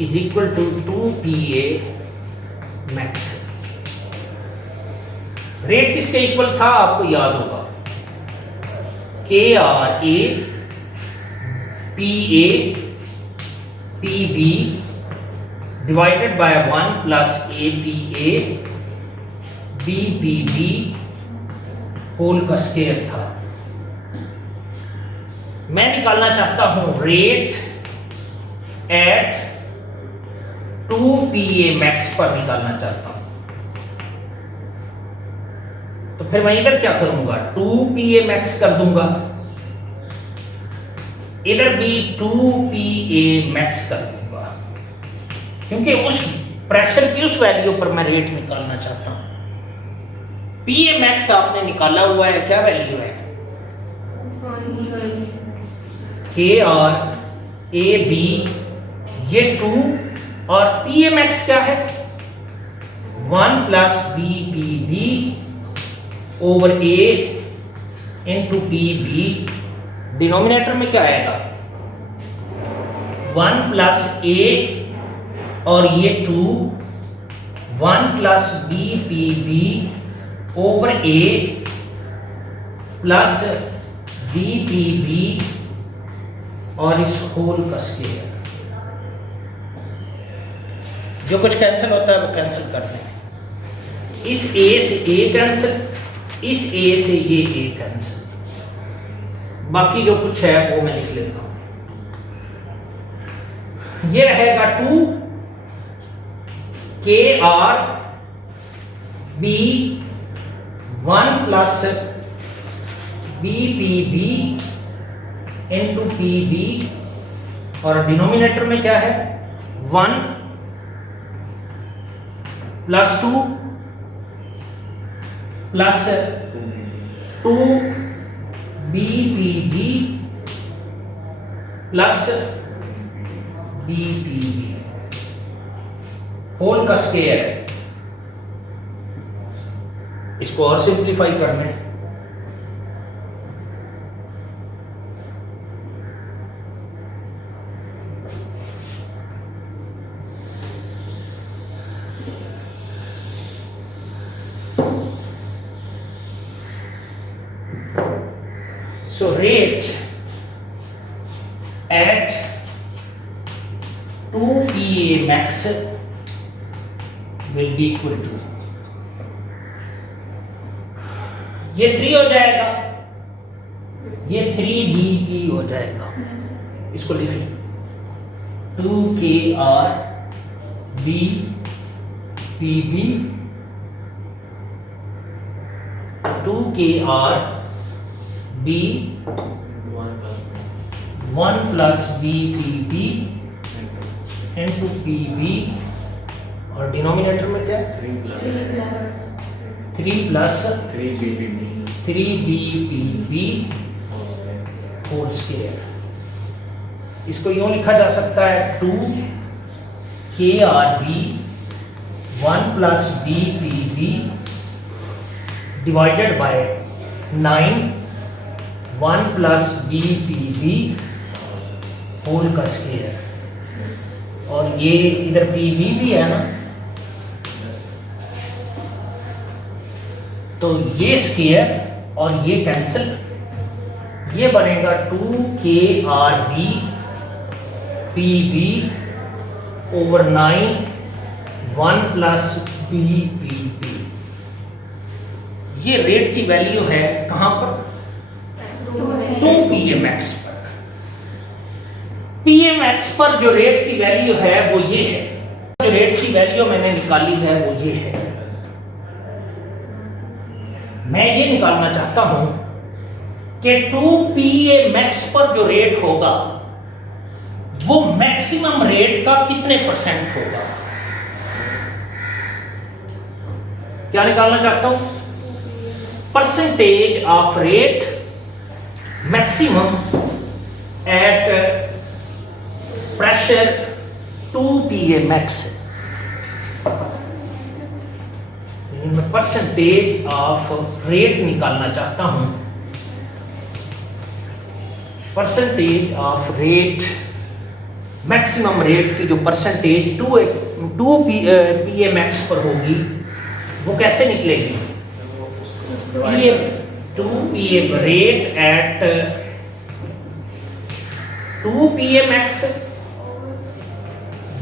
is equal to 2 PA max. Rate किसके इक्वल था आपको याद होगा, KRA PA PB divided by 1 plus APA BPB whole का स्क्वायर था। मैं निकालना चाहता हूं रेट एट 2 PA मैक्स पर निकालना चाहता हूं, तो फिर मैं इधर क्या करूंगा, 2 PA मैक्स कर दूंगा, इधर भी 2 PA मैक्स कर दूंगा, क्योंकि उस प्रेशर की उस वैल्यू पर मैं रेट निकालना चाहता हूं। PA मैक्स आपने निकाला हुआ है, क्या वैल्यू है? KRAB ये 2, और PA मैक्स क्या है? 1 plus BPB over A into PB। Denominator में क्या आएगा? 1 प्लस A और ये 2 1 plus BPB over A plus BPB और इस होल का स्क्वायर। जो कुछ कैंसिल होता है वो कैंसिल करते हैं। इस A से A कैंसिल, इस A से ये A कैंसिल, बाकी जो कुछ है वो मैं लिख लेता हूं। ये रहेगा 2 KRB 1 plus BPB into PB, और डिनोमिनेटर में क्या है? 1 plus 2 plus 2 BPB plus BPB whole का स्क्वायर है। इसको और सिंप्लीफाई करना है, so rate at 2 PA max will be equal to, ये 3 हो जाएगा, ये 3DP हो जाएगा। इसको लिख लें 2 KRB PB 2 KRB 1 plus BPB into PB, और डिनोमिनेटर में क्या? 3 प्लस 3BPB होल स्क्वायर। इसको यूं लिखा जा सकता है 2 KRB 1 plus BPB divided by 9 1 plus B P B whole का स्क्वायर, और ये इधर पी बी भी है ना, तो ये स्क्वायर और ये कैंसिल, ये बनेगा 2KRB PB over 9 1 plus BPB। ये रेट की वैल्यू है कहां पर? 2pmx पर। pmx पर जो रेट की वैल्यू है वो ये है, जो रेट की वैल्यू मैंने निकाली है वो ये है। मैं ये निकालना चाहता हूं कि 2pmx पर जो रेट होगा वो मैक्सिमम रेट का कितने परसेंट होगा। क्या निकालना चाहता हूं? Percentage of rate maximum at pressure 2pmx। मैं परसेंटेज ऑफ रेट निकालना चाहता हूं, percentage of rate, maximum rate की जो परसेंटेज 2pmx पर होगी वो कैसे निकलेगी? 2pm rate at 2pmx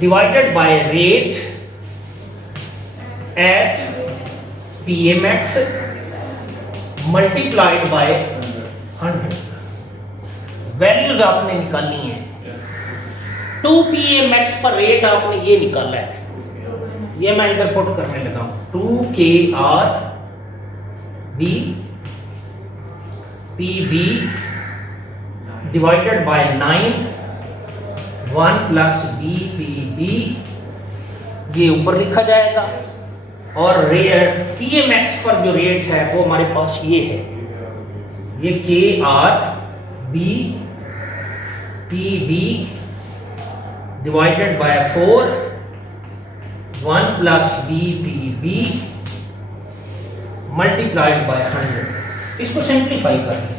divided by rate at pmx multiplied by 100। Values आपने निकालनी है। 2pmx पर रेट आपने ये निकाला है, ये मैं इधर पुट करने लगा हूं, 2KRB PB divided by 9 1 plus BPB, ये ऊपर लिखा जाएगा, और pmx पर जो रेट है वो हमारे पास ये है, ये KRB PB divided by 4 1 plus BPB multiplied by 100। इसको सिंप्लीफाई कर लें,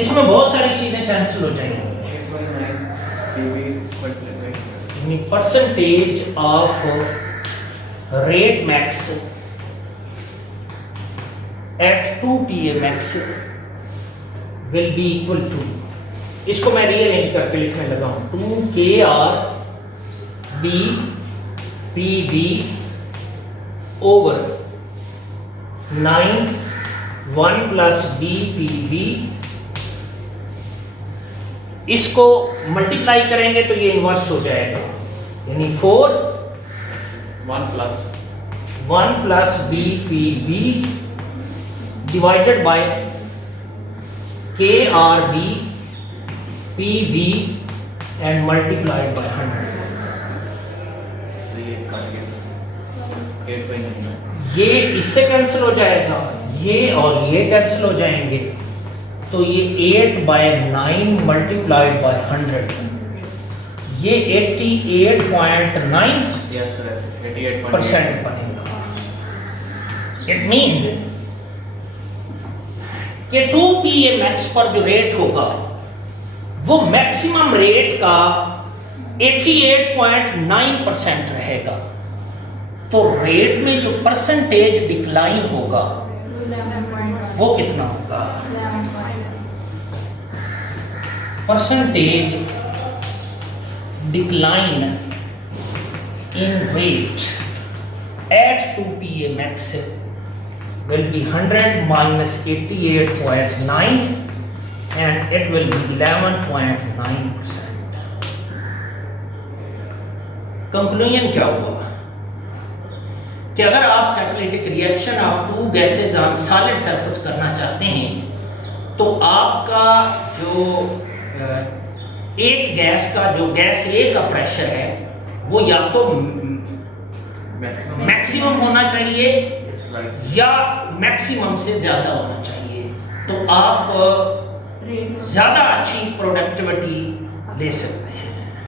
इसमें बहुत सारी चीजें कैंसिल हो जाएंगी। Percentage of rate max at 2pmx will be equal to, इसको मैं रीअरेंज करके लिखने लगा हूं, 2KRB PB over 9 1 plus BPB। इसको मल्टीप्लाई करेंगे तो ये इन्वर्स हो जाएगा, यानी 4 1 plus BPB divided by KRB PB and multiplied by 100। ये इससे कैंसिल हो जाएगा, ये और ये कैंसिल हो जाएंगे, तो ये 8 बाय 9 मल्टीप्लाइड बाय 100, ये 88.9% बनेगा। इट मीन्स कि 2pmx पर जो रेट होगा वो मैक्सिमम रेट का 88.9% रहेगा, तो रेट में जो परसेंटेज डिक्लाइन होगा वो कितना होगा? Percentage decline in rate at 2pmx will be 100 minus 88.9 and it will be 11.9%. Conclusion क्या हुआ कि अगर आप catalytic reaction of to gases on solid surface करना चाहते हैं तो आपका जो एक गैस का जो गैस ए का प्रेशर है वो या तो मैक्सिमम होना चाहिए या मैक्सिमम से ज्यादा होना चाहिए। तो आप रेट ज़्यादा अच्छी प्रोडक्टिविटी ले सकते